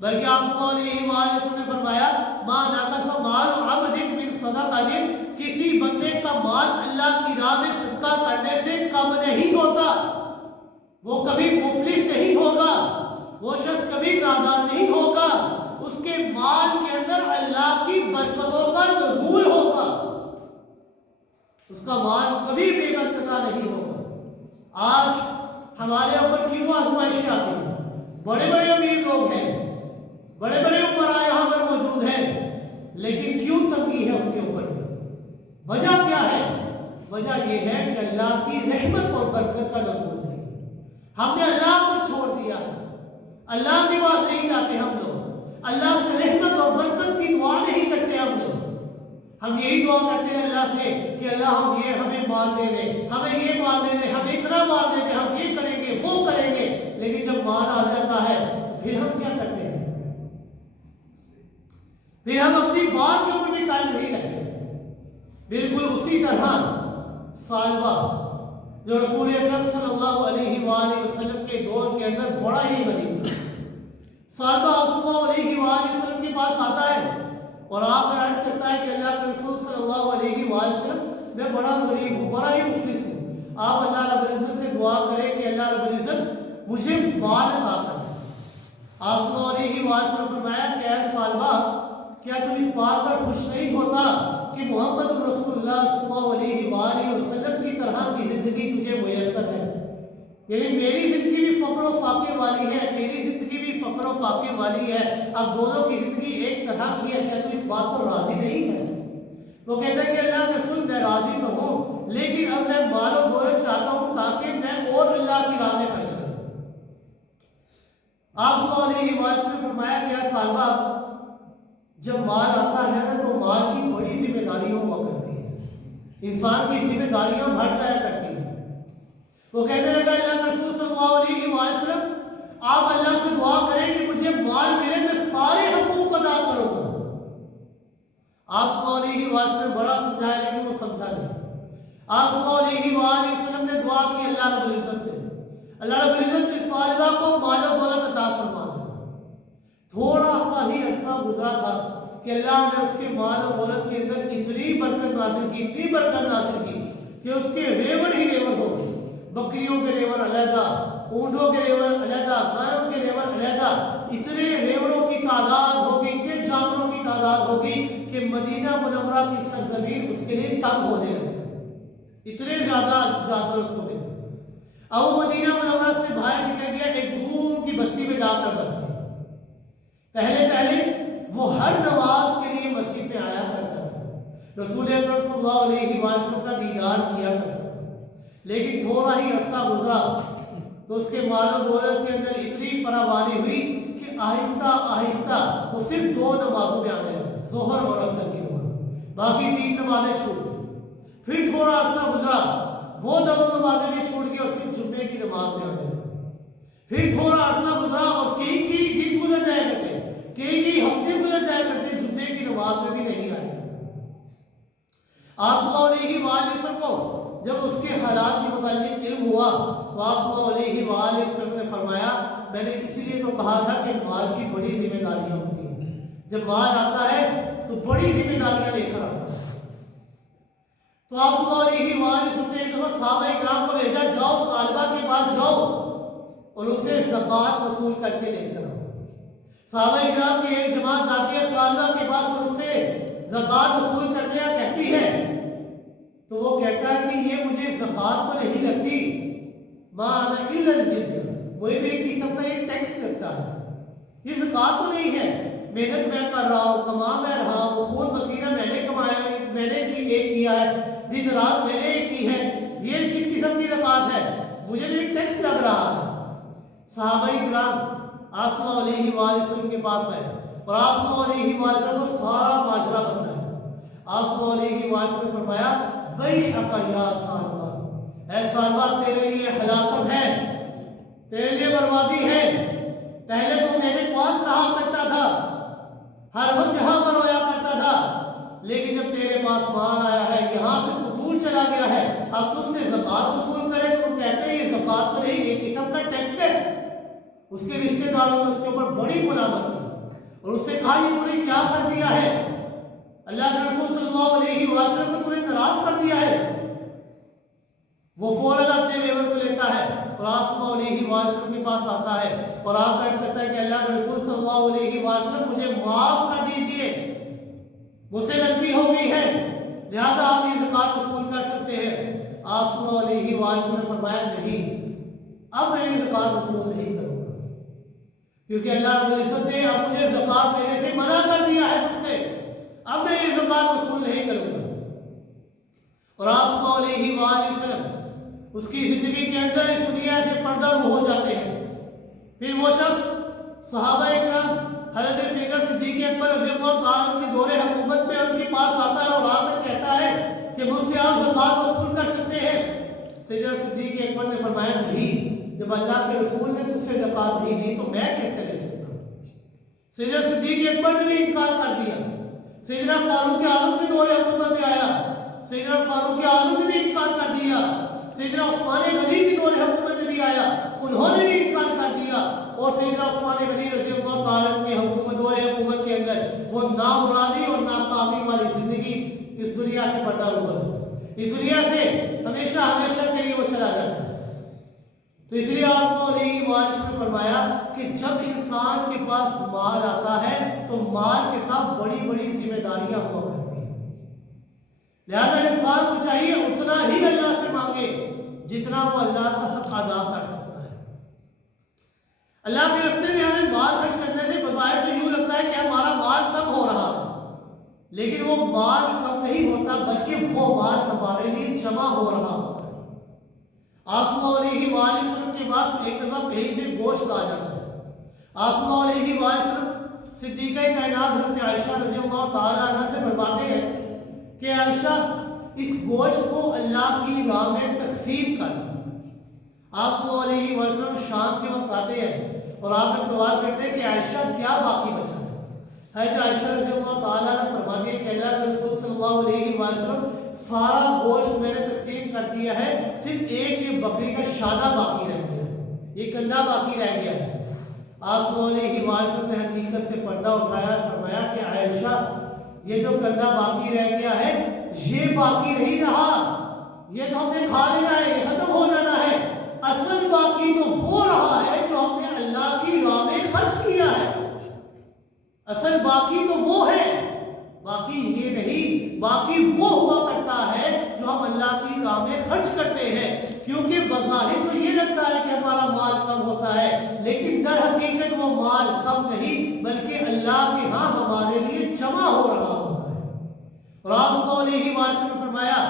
بلکہ آپ صلی اللہ علیہ وآلہ نے فرمایا ما نقص مال عبد من صدقہ، کسی بندے کا مال اللہ کی راہ میں صدقہ کرنے سے کم نہیں ہوتا، وہ کبھی مفلس نہیں ہوگا، وہ شخص کبھی نادان نہیں ہوگا، اس کے مال کے اندر اللہ کی برکتوں کا نزول ہوگا، اس کا مال کبھی بے برکتہ نہیں ہوگا۔ آج ہمارے اوپر کیوں آزمائشیں آتی ہیں؟ بڑے بڑے امیر لوگ ہیں، بڑے بڑے امراء یہاں پر موجود ہیں، لیکن کیوں تنگی ہے ان کے اوپر؟ وجہ کیا ہے؟ وجہ یہ ہے کہ اللہ کی رحمت اور برکت کا نزول نہیں، ہم نے اللہ کو چھوڑ دیا ہے، اللہ کے پاس نہیں جاتے ہم لوگ، اللہ سے رحمت اور برکت کی دعا نہیں کرتے ہم لوگ، ہم یہی دعا کرتے ہیں اللہ سے کہ اللہ ہمیں مال دے دے، ہمیں یہ مال دے دے، ہمیں اتنا مال دے دے، ہم یہ کریں گے وہ کریں گے، لیکن جب مال آ جاتا ہے تو پھر ہم کیا کرتے ہیں؟ پھر ہم اپنی بات کے اوپر بھی قائم نہیں رہتے۔ بالکل اسی طرح سالبہ جو رسول اکرم صلی اللہ علیہ وآلہ وسلم کے دور کے اندر بڑا ہی غریب تھا، سالبہ صلی اللہ علیہ وآلہ وسلم کے پاس آتا ہے اور آپ کا عرض کرتا ہے کہ اللہ کے رسول صلی اللہ علیہ وآلہ وسلم میں بڑا غریب ہوں، بڑا ہی مفلس ہوں، آپ اللہ رب العزت سے دعا کریں کہ اللہ رب العزت مجھے مال عطا کرے۔ آپ صلی اللہ علیہ وآلہ وسلم نے فرمایا کہ اے سالبہ کیا تو اس بات پر خوش نہیں ہوتا کہ محمد رسول اللہ صلی اللہ علیہ وآلہ وسلم کی طرح کی زندگی تجھے میسر ہے؟ یعنی میری زندگی بھی فقر و فاقے والی ہے، تیری زندگی بھی فقر و فاقے والی ہے، اب دونوں کی زندگی ایک طرح کی ہے، کیا تو اس بات پر راضی نہیں ہے؟ وہ کہتا ہے کہ اللہ کے رسول میں راضی تو ہوں، لیکن اب میں مال و دولت چاہتا ہوں تاکہ میں اور اللہ کی راہ میں خرچ کروں۔ آپ صلی اللہ علیہ وآلہ نے فرمایا کہ اے سالبہ جب مال آتا ہے نا تو مال کی بڑی ذمہ داریاں ہوا کرتی ہیں، انسان کی ذمہ داریاں بڑھ جایا کرتی ہیں۔ وہ کہنے لگا اللہ کے رسول صلی اللہ علیہ وآلہ وسلم آپ اللہ سے دعا کریں کہ مجھے مال ملے، میں سارے حقوق ادا کروں گا۔ آپ صلی اللہ علیہ وآلہ وسلم بڑا سمجھایا لیکن وہ سمجھا نہیں۔ آپ صلی اللہ علیہ وآلہ وسلم نے دعا کی اللہ رب العزت سے، اللہ رب العزت اس سالبہ کو مال و دولت عطا فرما دیا۔ تھوڑا سا ہی عرصہ گزرا تھا کہ اللہ نے اس کے مال و دولت کے اندر اتنی برکت نازل کی، اتنی برکت نازل کی کہ اس کے ریوڑ ہی ریوڑ ہو گئے، بکریوں کے ریوڑ علیحدہ، اونٹوں کے ریوڑ علیحدہ، گایوں کے ریوڑ علیحدہ، اتنے ریوڑوں کی تعداد ہوگی، اتنے جانوروں کی تعداد ہوگی کہ مدینہ منورہ کی سرزمین اس کے لیے تنگ ہونے لگی، اتنے زیادہ جانور اس کو ملے۔ اب وہ مدینہ منورہ سے باہر نکل گیا، ایک دور کی بستی میں جا کر بس گیا۔ پہلے وہ ہر نماز کے لیے مسجد میں آیا کرتا تھا، رسول اکرم صلی اللہ علیہ وسلم کا دیدار کیا کرتا تھا، لیکن تھوڑا ہی عرصہ گزرا تو اس کے مال و دولت کے اندر اتنی فراوانی ہوئی کہ آہستہ آہستہ وہ صرف 2 نمازوں میں آنے لگا، ظہر اور عصر کی نماز، باقی 3 نمازیں چھوٹ گئی۔ پھر تھوڑا عرصہ گزرا، وہ 2 نمازیں بھی چھوٹ گئی اور صرف جمعے کی نماز میں آنے لگا۔ پھر تھوڑا عرصہ گزرا اور کئی دن گزر جایا کرتے، کئی ہفتے گزر جایا کرتے، جمعے کی نماز میں بھی نہیں آیا کرتا۔ آپ صلی اللہ علیہ وآلہ وسلم کو جب اس کے حالات کے متعلق علم ہوا تو آپ صلی اللہ علیہ وآلہ وسلم نے فرمایا، میں نے اسی لیے تو کہا تھا کہ مال کی بڑی ذمہ داریاں ہوتی ہیں، جب مال آتا ہے تو بڑی ذمہ داریاں لے کر آتا ہے۔ تو آپ صلی اللہ علیہ وآلہ وسلم نے ایک دفعہ صحابہ اکرام کو بھیجا، جاؤ سالبہ کے پاس جاؤ اور اس سے زکوٰۃ وصول کر کے لے کر آؤ۔ صحابہ اکرام کی ایک جماعت جاتی ہے سالبہ کے پاس اور اس سے زکوٰۃ وصول کرتے ہیں، کہتی ہے تو وہ کہتا ہے کہ یہ مجھے زکوٰۃ تو نہیں لگتی، ما انا الا الجزیہ، وہی تو ایک قسم کا یہ ٹیکس لگتا ہے، یہ زکوٰۃ تو نہیں ہے، محنت میں کر رہا ہوں، کما میں رہا ہوں، خون پسینہ میں نے کمایا ہے، میں نے کیا ہے، دن رات میں نے کی ہے، یہ کس قسم کی زکوٰۃ ہے، مجھے تو ایک ٹیکس لگ رہا ہے۔ صحابہ اکرام آپ صلی اللہ علیہ وآلہ وسلم کے پاس آئے اور آپ صلی اللہ علیہ وآلہ وسلم کو سارا ماجرا بتایا۔ آپ صلی اللہ علیہ وآلہ وسلم نے فرمایا، ویحک یا سالبہ، اے سالبہ تیرے لیے ہلاکت ہے، تیرے لیے بربادی ہے، پہلے تو میرے پاس رہا کرتا تھا، ہر وقت یہاں پر رویا کرتا تھا، لیکن جب تیرے پاس مال آیا ہے، یہاں سے تو دور چلا گیا ہے، اب تجھ سے زکوٰۃ وصول کرے تو کہتے ہیں یہ زکوٰۃ تو نہیں، ایک قسم کا ٹیکس ہے۔ اس کے رشتہ داروں نے اس کے اوپر بڑی ملامت کی اور اس سے کہا یہ تو نے کیا کر دیا ہے، اللہ کے رسول صلی اللہ علیہ وسلم کو تو نے ناراض کر دیا ہے۔ وہ فوراً اپنے لیور کو لیتا ہے اور آپ صلی اللہ علیہ وسلم کے پاس آتا ہے اور آپ عرض کرتا ہے کہ اللہ کے رسول صلی اللہ علیہ وسلم مجھے معاف کر دیجئے، مجھ سے غلطی ہو گئی ہے، لہذا آپ یہ زکوٰۃ وصول کر سکتے ہیں۔ آپ صلی اللہ علیہ وسلم نے فرمایا نہیں، اب میں یہ زکوٰۃ وصول نہیں کروں گا، کیونکہ اللہ رب العزت نے اب مجھے زکوٰۃ دینے سے منع کر دیا ہے تجھ سے، اب میں یہ زکوٰۃ وصول نہیں کروں گا۔ اور آپ صلی اللہ علیہ وآلہ وسلم اس کی زندگی کے اندر اس دنیا سے پردہ ہو جاتے ہیں۔ پھر وہ شخص صحابہ اکرام حضرت سیدنا صدیق اکبر رضی اللہ تعالیٰ عنہ کے دور حکومت میں ان کے پاس آتا ہے اور آ کر کہتا ہے کہ مجھ سے آپ زکوٰۃ وصول کر سکتے ہیں۔ سیدنا صدیق اکبر نے فرمایا نہیں، جب اللہ کے رسول نے تجھ سے زکوٰۃ نہیں دی تو میں کیسے لے سکتا ہوں۔ سیدنا صدیق اکبر نے بھی انکار کر دیا۔ سیدنا فاروق اعظم کے دور حکومت میں آیا، سیدنا فاروق اعظم نے بھی انکار کر دیا۔ سیدنا عثمان غنی کے دور حکومت میں بھی آیا، انہوں نے بھی انکار کر دیا۔ اور سیدنا عثمان غنی رضی اللہ تعالیٰ کے دور حکومت کے اندر وہ نامرادی اور ناکامی والی زندگی اس دنیا سے پردہ ہوا، اس دنیا سے ہمیشہ ہمیشہ کے لیے وہ چلا جاتا ہے۔ تو اس لیے آپ کو علیہ وآلہ نے فرمایا کہ جب انسان کے پاس مال آتا ہے تو مال کے ساتھ بڑی بڑی ذمہ داریاں ہوا کرتی ہیں، لہذا انسان کو چاہیے اتنا ہی اللہ سے مانگے جتنا وہ اللہ کا حق ادا کر سکتا ہے۔ اللہ کے راستے میں ہمیں مال خرچ کرنے سے بظاہر تو یوں لگتا ہے کہ ہمارا مال کم ہو رہا ہے، لیکن وہ مال کم نہیں ہوتا بلکہ وہ مال ہمارے لیے جمع ہو رہا ہوتا ہے۔ آپ صلی اللہ علیہ وآلہ وسلم کے پاس ایک دفعہ کہیں سے گوشت آ جاتا ہے۔ آپ صلی اللہ علیہ وآلہ وسلم صدیقہ کائنات حضرت عائشہ رضی اللہ تعالیٰ عنہ سے فرماتے ہیں کہ عائشہ اس گوشت کو اللہ کی راہ میں تقسیم کر دیں۔ آپ صلی اللہ علیہ وسلم شام کے وقت آتے ہیں اور آپ سے سوال کرتے ہیں کہ عائشہ کیا باقی بچا ہے؟ حضرت عائشہ رضی اللہ تعالیٰ عنہ فرماتی ہے کہ اللہ کے رسول صلی اللہ علیہ وسلم سارا گوشت میں نے تقسیم کر دیا ہے، صرف ایک یہ بکری کا شانہ باقی رہ گیا ہے، یہ کندھا باقی رہ گیا ہے۔ آپ صلی اللہ علیہ وسلم نے حقیقت سے پردہ اٹھایا، فرمایا کہ عائشہ یہ جو کندھا باقی رہ گیا ہے یہ باقی نہیں رہا، یہ تو ہم نے کھا لینا ہے، یہ ختم ہو جانا ہے، اصل باقی تو وہ ہے، باقی یہ نہیں، باقی وہ ہوا کرتا ہے جو ہم اللہ کی راہ میں خرچ کرتے ہیں. کیونکہ بظاہر تو یہ لگتا ہے کہ ہمارا مال کم ہوتا ہے، لیکن در حقیقت وہ مال کم نہیں بلکہ اللہ کے ہاں ہمارے لیے جمع ہو رہا ہوتا ہے. اور آپ صلی اللہ علیہ وسلم نے فرمایا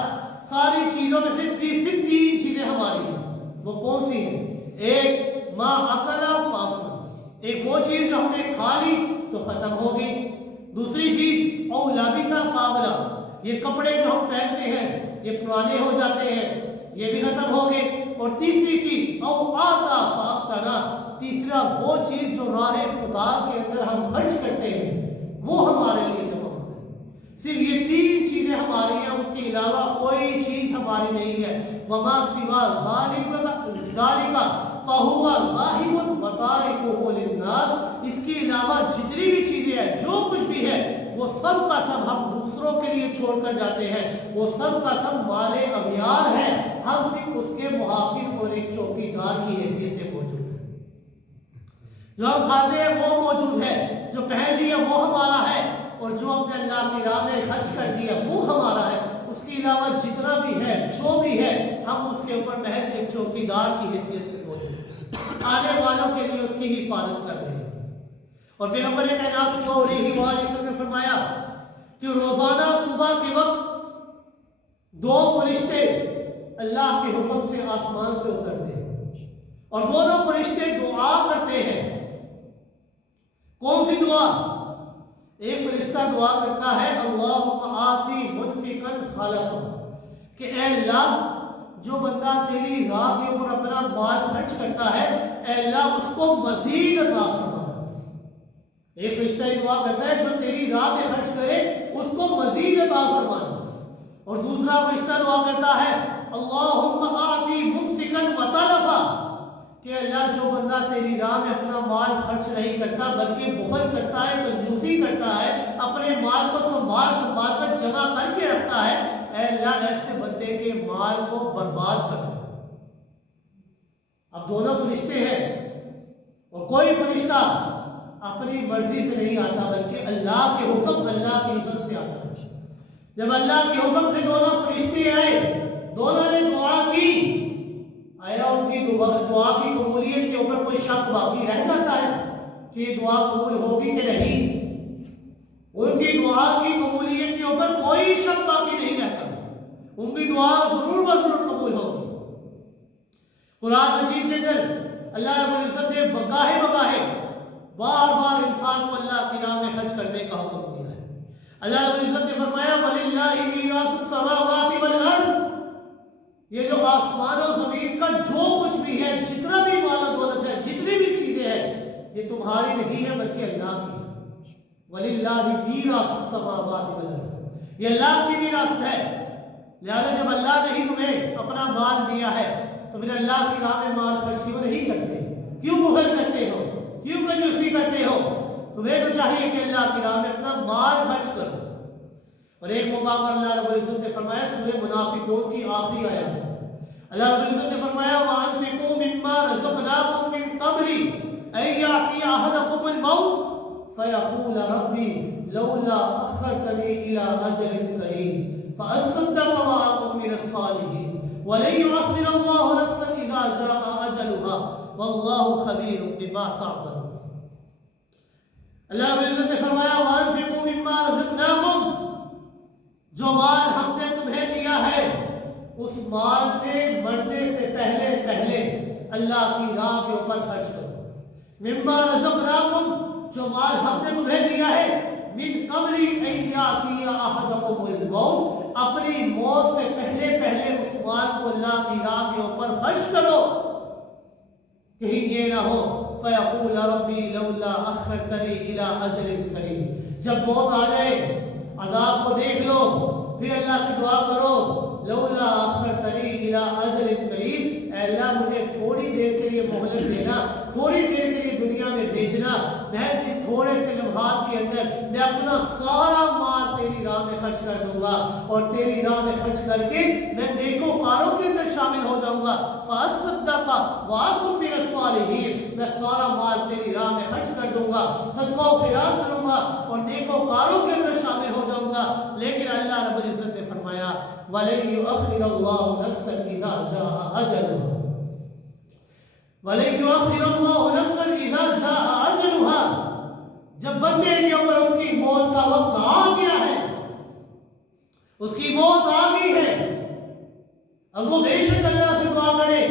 ساری چیزوں میں سے تین چیزیں ہماری ہیں. وہ کون سی ہیں؟ ایک ما اکلا فافنا، ایک وہ چیز جو ہم نے کھا لی تو ختم ہو گئی. دوسری چیز او لابسا فاولا، یہ کپڑے جو ہم پہنتے ہیں یہ پرانے ہو جاتے ہیں، یہ بھی ختم ہو گئے. اور تیسری چیز او آتا فاقتنا، تیسرا وہ چیز جو راہ خدا کے اندر ہم خرچ کرتے ہیں وہ ہمارے لیے جمع ہوتا ہے. صرف یہ تین چیزیں ہماری ہیں، اس کے علاوہ کوئی چیز ہماری نہیں ہے. وما سوا ذالک فہو ذاہب متارکہ للناس، اس کے علاوہ جتنی بھی چیزیں ہیں، جو کچھ بھی ہے، وہ سب کا سب ہم دوسروں کے لیے چھوڑ کر جاتے ہیں. وہ سب کا سب مال اغیار ہے، ہم صرف اس کے محافظ اور ایک چوکیدار کی حیثیت سے موجود ہیں. جو ہم کھاتے ہیں وہ موجود ہے، جو پہن لیا وہ ہمارا ہے، اور جو ہم نے اللہ کی راہ میں خرچ کر دیا وہ ہمارا ہے. اس کے علاوہ جتنا بھی ہے، جو بھی ہے، ہم اس کے اوپر محض ایک چوکیدار کی حیثیت سے موجود ہیں، آنے والوں کے لیے اس کی حفاظت کر رہے ہیں. اور پیغمبر کائنات صلی اللہ علیہ وسلم نے فرمایا کہ روزانہ صبح کے وقت دو فرشتے اللہ کے حکم سے آسمان سے اترتے ہیں اور دونوں فرشتے دعا کرتے ہیں. کون سی دعا؟ ایک فرشتہ دعا کرتا ہے اللہم آتی منفقا خلفا، کہ اے اللہ جو بندہ تیری راہ کے اوپر اپنا مال خرچ کرتا ہے، اے اللہ اس کو مزید عطا فرما. ایک فرشتہ یہ دعا کرتا ہے جو تیری راہ میں خرچ کرے اس کو مزید عطا فرمانا. اور دوسرا فرشتہ دعا کرتا ہے اللہم آتی ممسکا وتلفا، کہ اللہ جو بندہ تیری راہ میں اپنا مال خرچ نہیں کرتا بلکہ بخل کرتا ہے، کنجوسی کرتا ہے، اپنے مال کو سنبھال کر جمع کر کے رکھتا ہے، اے اللہ ایسے بندے کے مال کو برباد کر دے. اب دونوں فرشتے ہیں اور کوئی فرشتہ اپنی مرضی سے نہیں آتا بلکہ اللہ کے حکم، اللہ کی اذن سے آتا ہے. جب اللہ کے حکم سے دونوں فرشتے آئے، دونوں نے دعا کی، آیا ان کی دعا کی قبولیت کے اوپر کوئی شک باقی رہ جاتا ہے کہ یہ دعا قبول ہوگی کہ نہیں؟ ان کی دعا کی قبولیت کے اوپر کوئی شک باقی نہیں رہتا، ان کی دعا ضرور بضرور قبول ہوگی. قرآن مجید کے اندر اللہ رب العزت نے بگاہے بار بار انسان کو اللہ کی راہ میں خرچ کرنے کا حکم دیا ہے. اللہ رب العزت نے فرمایا وَلِلَّهِ مِيرَاثُ السَّمَاوَاتِ وَالْأَرْضِ، یہ جو آسمان و زمین کا جو کچھ بھی ہے، جتنا بھی مال و دولت ہے، جتنی بھی چیزیں ہیں، یہ تمہاری نہیں ہے بلکہ اللہ کی ہے. وَلِلَّهِ مِيرَاثُ السَّمَاوَاتِ وَالْأَرْضِ، یہ اللہ کی میراث ہے. لہذا جب اللہ نے ہی تمہیں اپنا مال دیا ہے تو پھر اللہ کی راہ میں مال خرچ کیوں نہیں کرتے؟ کیوں بخل کرتے ہو؟ کیوں کنجوسی کرتے ہو؟ تمہیں تو چاہیے کہ اللہ کی راہ میں اپنا مال خرچ کرو. اور ایک مقام پر اللہ رب العزت نے فرمایا سورہ منافقون کی آخری آیت، اللہ رب العزت نے فرمایا وَأَنفِقُوا مِمَّا رَزَقْنَاكُم مِّن قَبْلِ أَن يَأْتِيَ أَحَدَكُمُ الْمَوْتُ فَيَقُولَ رَبِّ لَوْلَا أَخَّرْتَنِي إِلَىٰ أَجَلٍ قَرِيبٍ فَأَصَّدَّقَ وَأَكُن مِّنَ الصَّالِحِينَ وَلَن يُؤَخِّرَ اللَّهُ نَفْسًا إِذَا جَاءَ أَجَلُهَا وَاللَّهُ خَبِيرٌ بِمَا تَعْمَلُونَ. اللہ رب العزت نے فرمایا وَأَنفِقُوا مِمَّا رَزَقْنَاكُم، جو مال ہم نے تمہیں دیا ہے اس مال سے مرنے سے پہلے اللہ کی راہ کے اوپر خرچ کرو. مما رزقناکم، جو مال ہم نے تمہیں دیا ہے، من قبل ان یاتی احدکم الموت، اپنی موت سے پہلے اس مال کو اللہ کی راہ کے اوپر خرچ کرو. کہیں یہ نہ ہو فیقول ربی لولا اخرتنی الی اجل قریب، جب موت آ جائے عذاب کو دیکھ لو پھر اللہ سے دعا کرو لولا اخرتنی الی اجل قریب، اے اللہ مجھے تھوڑی دیر کے لیے مہلت دینا، تھوڑی دیر کے لیے دنیا میں بھیجنا، میں اس تھوڑے سے لمحات کے اندر میں اپنا سارا مال تیری راہ میں خرچ کر دوں گا اور تیری راہ میں خرچ کر کے میں نیکوکاروں کے اندر شامل ہو جاؤں گا فاصدق واکن من الصالحین، میں سارا مال تیری راہ میں خرچ کر دوں گا، صدقہ و خیرات کروں گا اور نیکوکاروں کے اندر شامل ہو جاؤں گا۔ لیکن اللہ رب العزت نے فرمایا وَلَن يُؤَخِّرَ اللَّهُ نَفْسًا إِذَا جَاءَ أَجَلُهَا، وَلَن يُؤَخِّرَ اللَّهُ نَفْسًا إِذَا جَاءَ أَجَلُهَا، جب بندے کے اوپر اس کی موت کا وقت آ گیا ہے، اس کی موت آ گئی ہے، اب وہ بے شک اللہ سے دعا کرے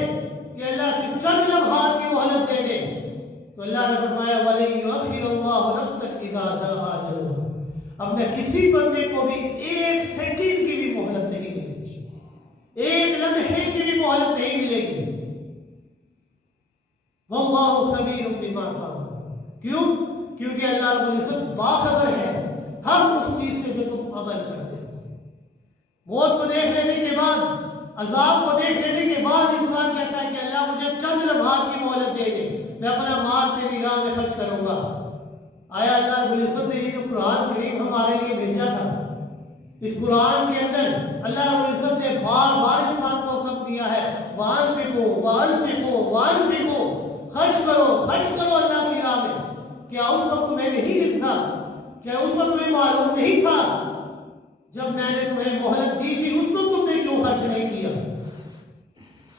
کہ اللہ سے چند لمحات کی مہلت دے دے، تو اللہ نے فرمایا وَلَن يُؤَخِّرَ اللَّهُ نَفْسًا إِذَا جَاءَ أَجَلُهَا، اب میں کسی بندے کو بھی ایک سیکنڈ کی بھی مہلت نہیں ملے گی، ایک لمحے کی بھی مہلت نہیں ملے گی۔ وَاللَّهُ خَبِيرٌ بِمَا تَعْمَلُونَ، کیوں؟ کیونکہ اللہ رب العزت باخبر ہے ہر اس چیز سے جو تم عمل کرتے ہو۔ موت کو دیکھ لینے کے بعد، عذاب کو دیکھ لینے کے بعد انسان کہتا ہے کہ اللہ مجھے چند لمحات کی مہلت دے دے، میں اپنا مال تیری راہ میں خرچ کروں گا۔ آیا اللہ رب العزت نے یہ جو قرآن کریم ہمارے لیے بھیجا تھا، اس قرآن کے اندر اللہ رب العزت نے بار بار انسان کو حکم دیا ہے وَأَنفِقُوا وَأَنفِقُوا وَأَنفِقُوا، خرچ کرو خرچ کرو اللہ کی راہ میں۔ کیا اس وقت تمہیں نہیں علم تھا؟ کیا اس وقت تمہیں معلوم نہیں تھا جب میں نے تمہیں مہلت دی تھی اس وقت تم نے کیوں خرچ نہیں کیا؟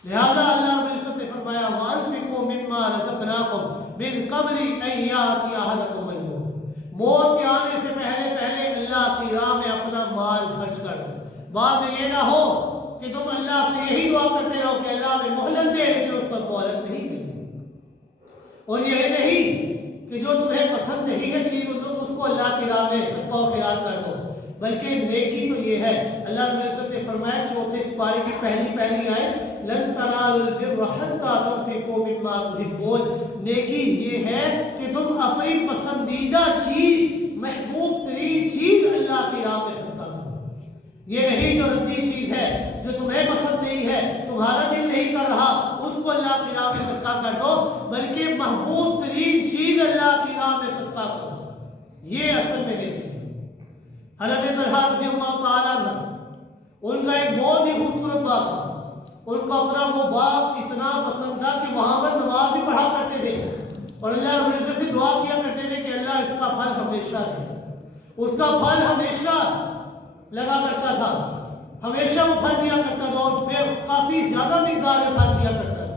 لہذا اللہ رب العزت نے فرمایا وَأَنفِقُوا مِمَّا رَزَقْنَاكُمْ مِن قَبْلِ أَن يَأْتِيَ أَحَدَكُمُ الْمَوْتُ، موت کے آنے سے پہلے اللہ کی راہ میں اپنا مال خرچ کر، بعد میں یہ نہ ہو کہ تم اللہ سے یہی دعا کرتے رہو کہ اللہ میں مہلت دے، لیکن اس وقت مہلت نہیں ملی۔ اور یہ نہیں کہ جو تمہیں پسند نہیں ہے چیز اس کو اللہ کی راہ میں صدقہ و خیرات کر دو، بلکہ نیکی تو یہ ہے، اللہ رب العزت نے فرمایا چوتھے سپارے کی پہلی آیت لن تنالوا البر حتى تنفقوا مما تحبون، نیکی یہ ہے کہ تم اپنی پسندیدہ چیز، محبوب ترین چیز اللہ کی راہ میں صدقہ کرو۔ یہ نہیں جو ردی چیز ہے جو تمہیں پسند نہیں ہے، تمہارا دل نہیں کر رہا، اس کو اللہ کی راہ میں صدقہ کر دو، بلکہ محبوب ترین چیز اللہ کی راہ میں صدقہ کرو۔ یہ اصل میں دیتے ہیں۔ حضرت طلحہ رضی اللہ تعالیٰ عنہ، ان کا ایک بہت ہی خوبصورت باغ تھا، ان کو اپنا وہ باغ اتنا پسند تھا کہ وہاں پر نماز بھی پڑھا کرتے تھے اور اللہ رب العزت سے دعا کیا کرتے تھے کہ اللہ اس کا پھل ہمیشہ دے، اس کا پھل ہمیشہ لگا کرتا تھا، ہمیشہ وہ پھل دیا کرتا تھا اور کافی زیادہ مقدار میں پھل دیا کرتا تھا۔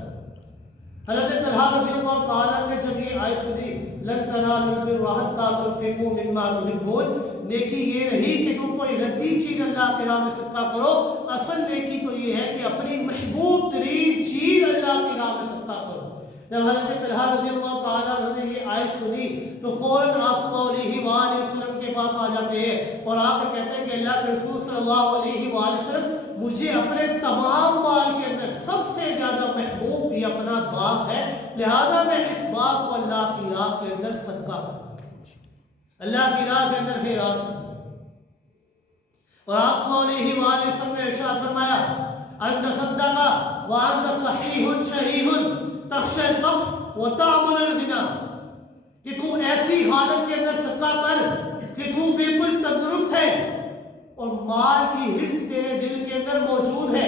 حضرت طلحہ رضی اللہ تعالیٰ نے جب یہ آیت سنی لن تنالوا البر حتى تنفقوا مما تحبون، نیکی یہ نہیں کہ تم کوئی ردی چیز اللہ کی راہ میں صدقہ کرو، اصل نیکی تو یہ ہے کہ اپنی محبوب ترین چیز اللہ کی راہ میں صدقہ کرو۔ جب حضرت طلحہ رضی اللہ تعالیٰ عنہ نے یہ آیت سنی تو فوراً آپ صلی اللہ علیہ وآلہ وسلم کے پاس آ جاتے ہیں اور آ کر کہتے ہیں کہ اللہ کے رسول صلی اللہ علیہ وآلہ وسلم، مجھے اپنے تمام مال کے اندر سب سے زیادہ محبوب بھی اپنا باغ ہے، لہذا میں اس باغ کو اللہ کی راہ کے اندر صدقہ کروں، اللہ کی راہ کے اندر خیرات کروں۔ اور آپ صلی اللہ علیہ وآلہ وسلم نے ارشاد فرمایا انت صدق وانت صحیح شہیح تخشى الفقر وتعمل الغنى، کہ تو ایسی حالت کے اندر صدقہ کر کہ تو بالکل تندرست ہے اور مال کی حرص تیرے دل کے اندر موجود ہے،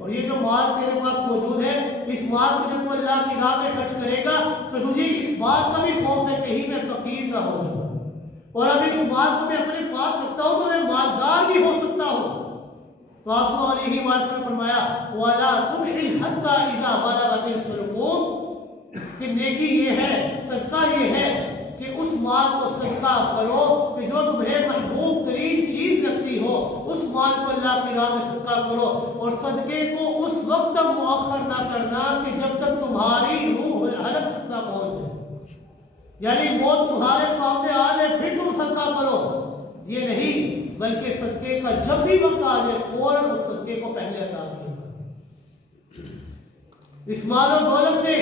اور یہ جو مال تیرے پاس موجود ہے اس مال کو جب تو اللہ کی راہ میں خرچ کرے گا تو تجھے اس بات کا بھی خوف ہے کہیں میں فقیر نہ ہو جاؤں، اور اگر اس مال کو میں اپنے پاس رکھتا ہوں تو میں مالدار بھی ہو سکتا ہوں۔ تو آپ صلی اللہ علیہ وسلم نے فرمایا وَلَا تُمْحِلْ حَتَّى إِذَا بَلَغَتِ الْحُلْقُومِ، کہ نیکی یہ ہے، صدقہ یہ ہے کہ اس مال کو صدقہ کرو کہ جو تمہیں محبوب ترین چیز لگتی ہو، اس مال کو اللہ کی راہ میں صدقہ کرو، اور صدقے کو اس وقت تک مؤخر نہ کرنا کہ جب تک تمہاری روح حلق تک نہ پہنچ جائے، یعنی وہ تمہارے سامنے آ جائے پھر تم صدقہ کرو، یہ نہیں، بلکہ صدقے کا جب بھی وقت آ جائے فوراً اس صدقے کو پہلے عطا کیا۔ اس مال و دولت سے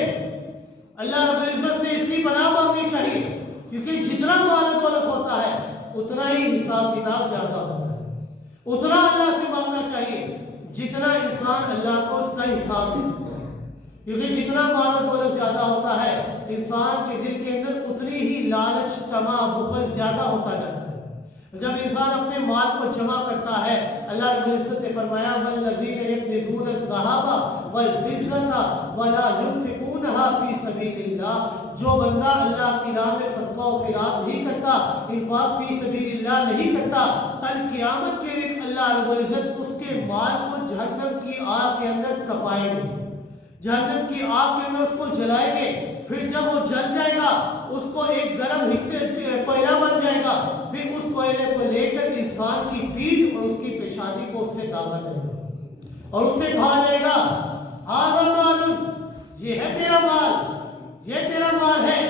اللہ رب العزت سے اس کی پناہ مانگنی چاہیے، کیونکہ جتنا مال و دولت ہوتا ہے اتنا ہی حساب کتاب زیادہ ہوتا ہے، اتنا اللہ سے مانگنا چاہیے جتنا انسان اللہ کو اس کا حساب دے سکتا ہے، کیونکہ جتنا مال و دولت زیادہ ہوتا ہے انسان کے دل کے اندر اتنی ہی لالچ، طمع، بخل زیادہ ہوتا جاتا ہے۔ جب انسان اپنے مال کو جمع کرتا ہے، اللہ رب العزت نے فرمایا وَالَّذِينَ يَكْنِزُونَ الذَّهَبَ والفضة ولا ينفقونها في سبيل اللہ. جو بندہ اللہ کی راہ میں صدقہ و خیرات نہیں کرتا، انفاق فی سبیل اللہ نہیں کرتا، کل قیامت کے دن اللہ رب العزت اس کے مال کو جہنم کی آگ کے اندر تپائیں گے، جہنم کی آگ کے اندر اس کو جلائیں گے. پھر جب وہ جل جائے گا اس کو ایک گرم حصے کوئلہ بن جائے گا، پھر اس کوئلے کو لے کر انسان کی پیٹھ اور اس کی پیشانی کو اس سے داغا جائے گا اور اس سے کہا جائے گا ہذا مال، یہ ہے تیرا مال، یہ تیرا مال ہے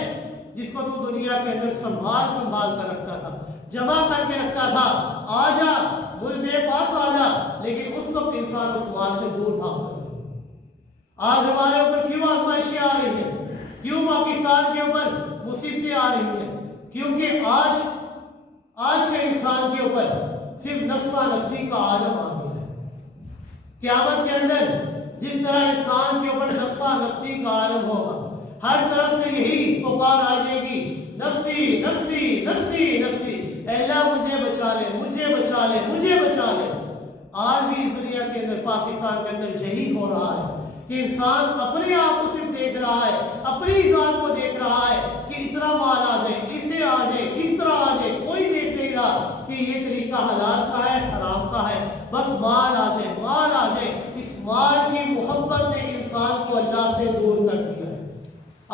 جس کو تو دنیا کے اندر سنبھال کر رکھتا تھا، جمع کر کے رکھتا تھا. آ جا مجھ میرے پاس آ جا. لیکن اس وقت انسان اس مال سے دور بھاگتا ہے. آج ہمارے اوپر کیوں آزمائشیں آ رہی ہیں، کیوں پاکستان کے اوپر مصیبتیں آ رہی ہیں؟ کیونکہ آج کے انسان کے اوپر صرف نفسا نفسی کا عالم آ گیا ہے. قیامت کے اندر جس طرح انسان کے اوپر نفسا نفسی کا عالم ہوگا، ہر طرف سے یہی پکار آ جائے گی، نفسی نفسی نفسی نفسی، اے اللہ مجھے بچا لے، مجھے بچا لے، مجھے بچا لے. آج بھی اس دنیا کے اندر، پاکستان کے اندر یہی ہو رہا ہے کہ انسان اپنے آپ کو صرف دیکھ رہا ہے، اپنی ذات کو دیکھ رہا ہے کہ اتنا مال آ جائے، اسے آ جائے، کس طرح آ جائے. کوئی دیکھ نہیں رہا کہ یہ طریقہ حلال کا ہے حرام کا ہے، بس مال آ جائے، مال آ جائے. اس مال کی محبت نے انسان کو اللہ سے دور کر دیا ہے.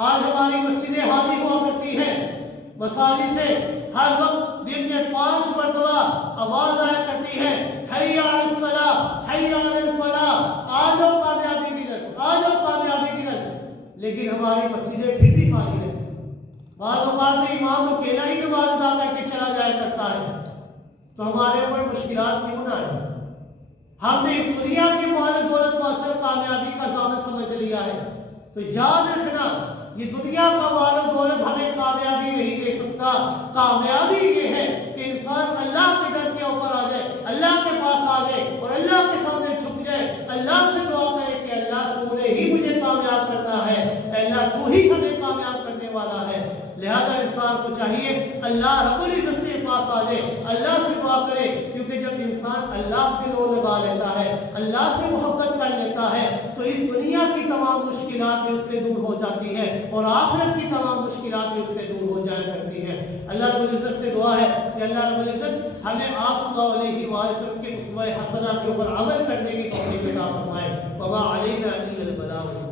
آج ہماری مسجدیں خالی ہوا کرتی ہیں، مساجد سے ہر وقت دن میں 5 مرتبہ آواز آیا کرتی ہے، حی علی الصلاۃ، حی علی الفلاح، آ جاؤ کامیابی کی طرف، آ جاؤ کامیابی کی طرف. لیکن ہماری مسجدیں پھر بھی خالی رہتی ہیں. بعض اوقات امام اکیلا ہی نماز ادا کر کے چلا جایا کرتا ہے. تو ہمارے اوپر مشکلات کیوں نہ آئے؟ ہم نے اس دنیا کی مال و دولت کو اصل کامیابی کا ضامن سمجھ لیا ہے. تو یاد رکھنا، یہ دنیا کا مال و دولت ہمیں کامیابی نہیں دے سکتا. کامیابی یہ ہے کہ انسان اللہ کے در کے اوپر آ جائے، اللہ کے پاس آ جائے اور اللہ کے سامنے جھک جائے، اللہ سے دعا کرے کہ اللہ تو نے ہی مجھے کامیاب کرنا ہے، اللہ تو ہی ہمیں کامیاب کرنے والا ہے. لہذا انسان کو چاہیے اللہ رب العزت سے پاس آ جائے، اللہ سے دعا کرے. کیونکہ جب انسان اللہ سے لو لگا لیتا ہے، اللہ سے محبت کر لیتا ہے، تو اس دنیا کی تمام مشکلات بھی اس سے دور ہو جاتی ہے اور آخرت کی تمام مشکلات بھی اس سے دور ہو جایا کرتی ہے. اللہ رب العزت سے دعا ہے کہ اللہ رب العزت ہمیں آپ صلی اللہ علیہ وسلم کے اسوہ حسنہ کے اوپر عمل کرنے کی توفیق عطا فرمائے. وما علینا الا البلاغ.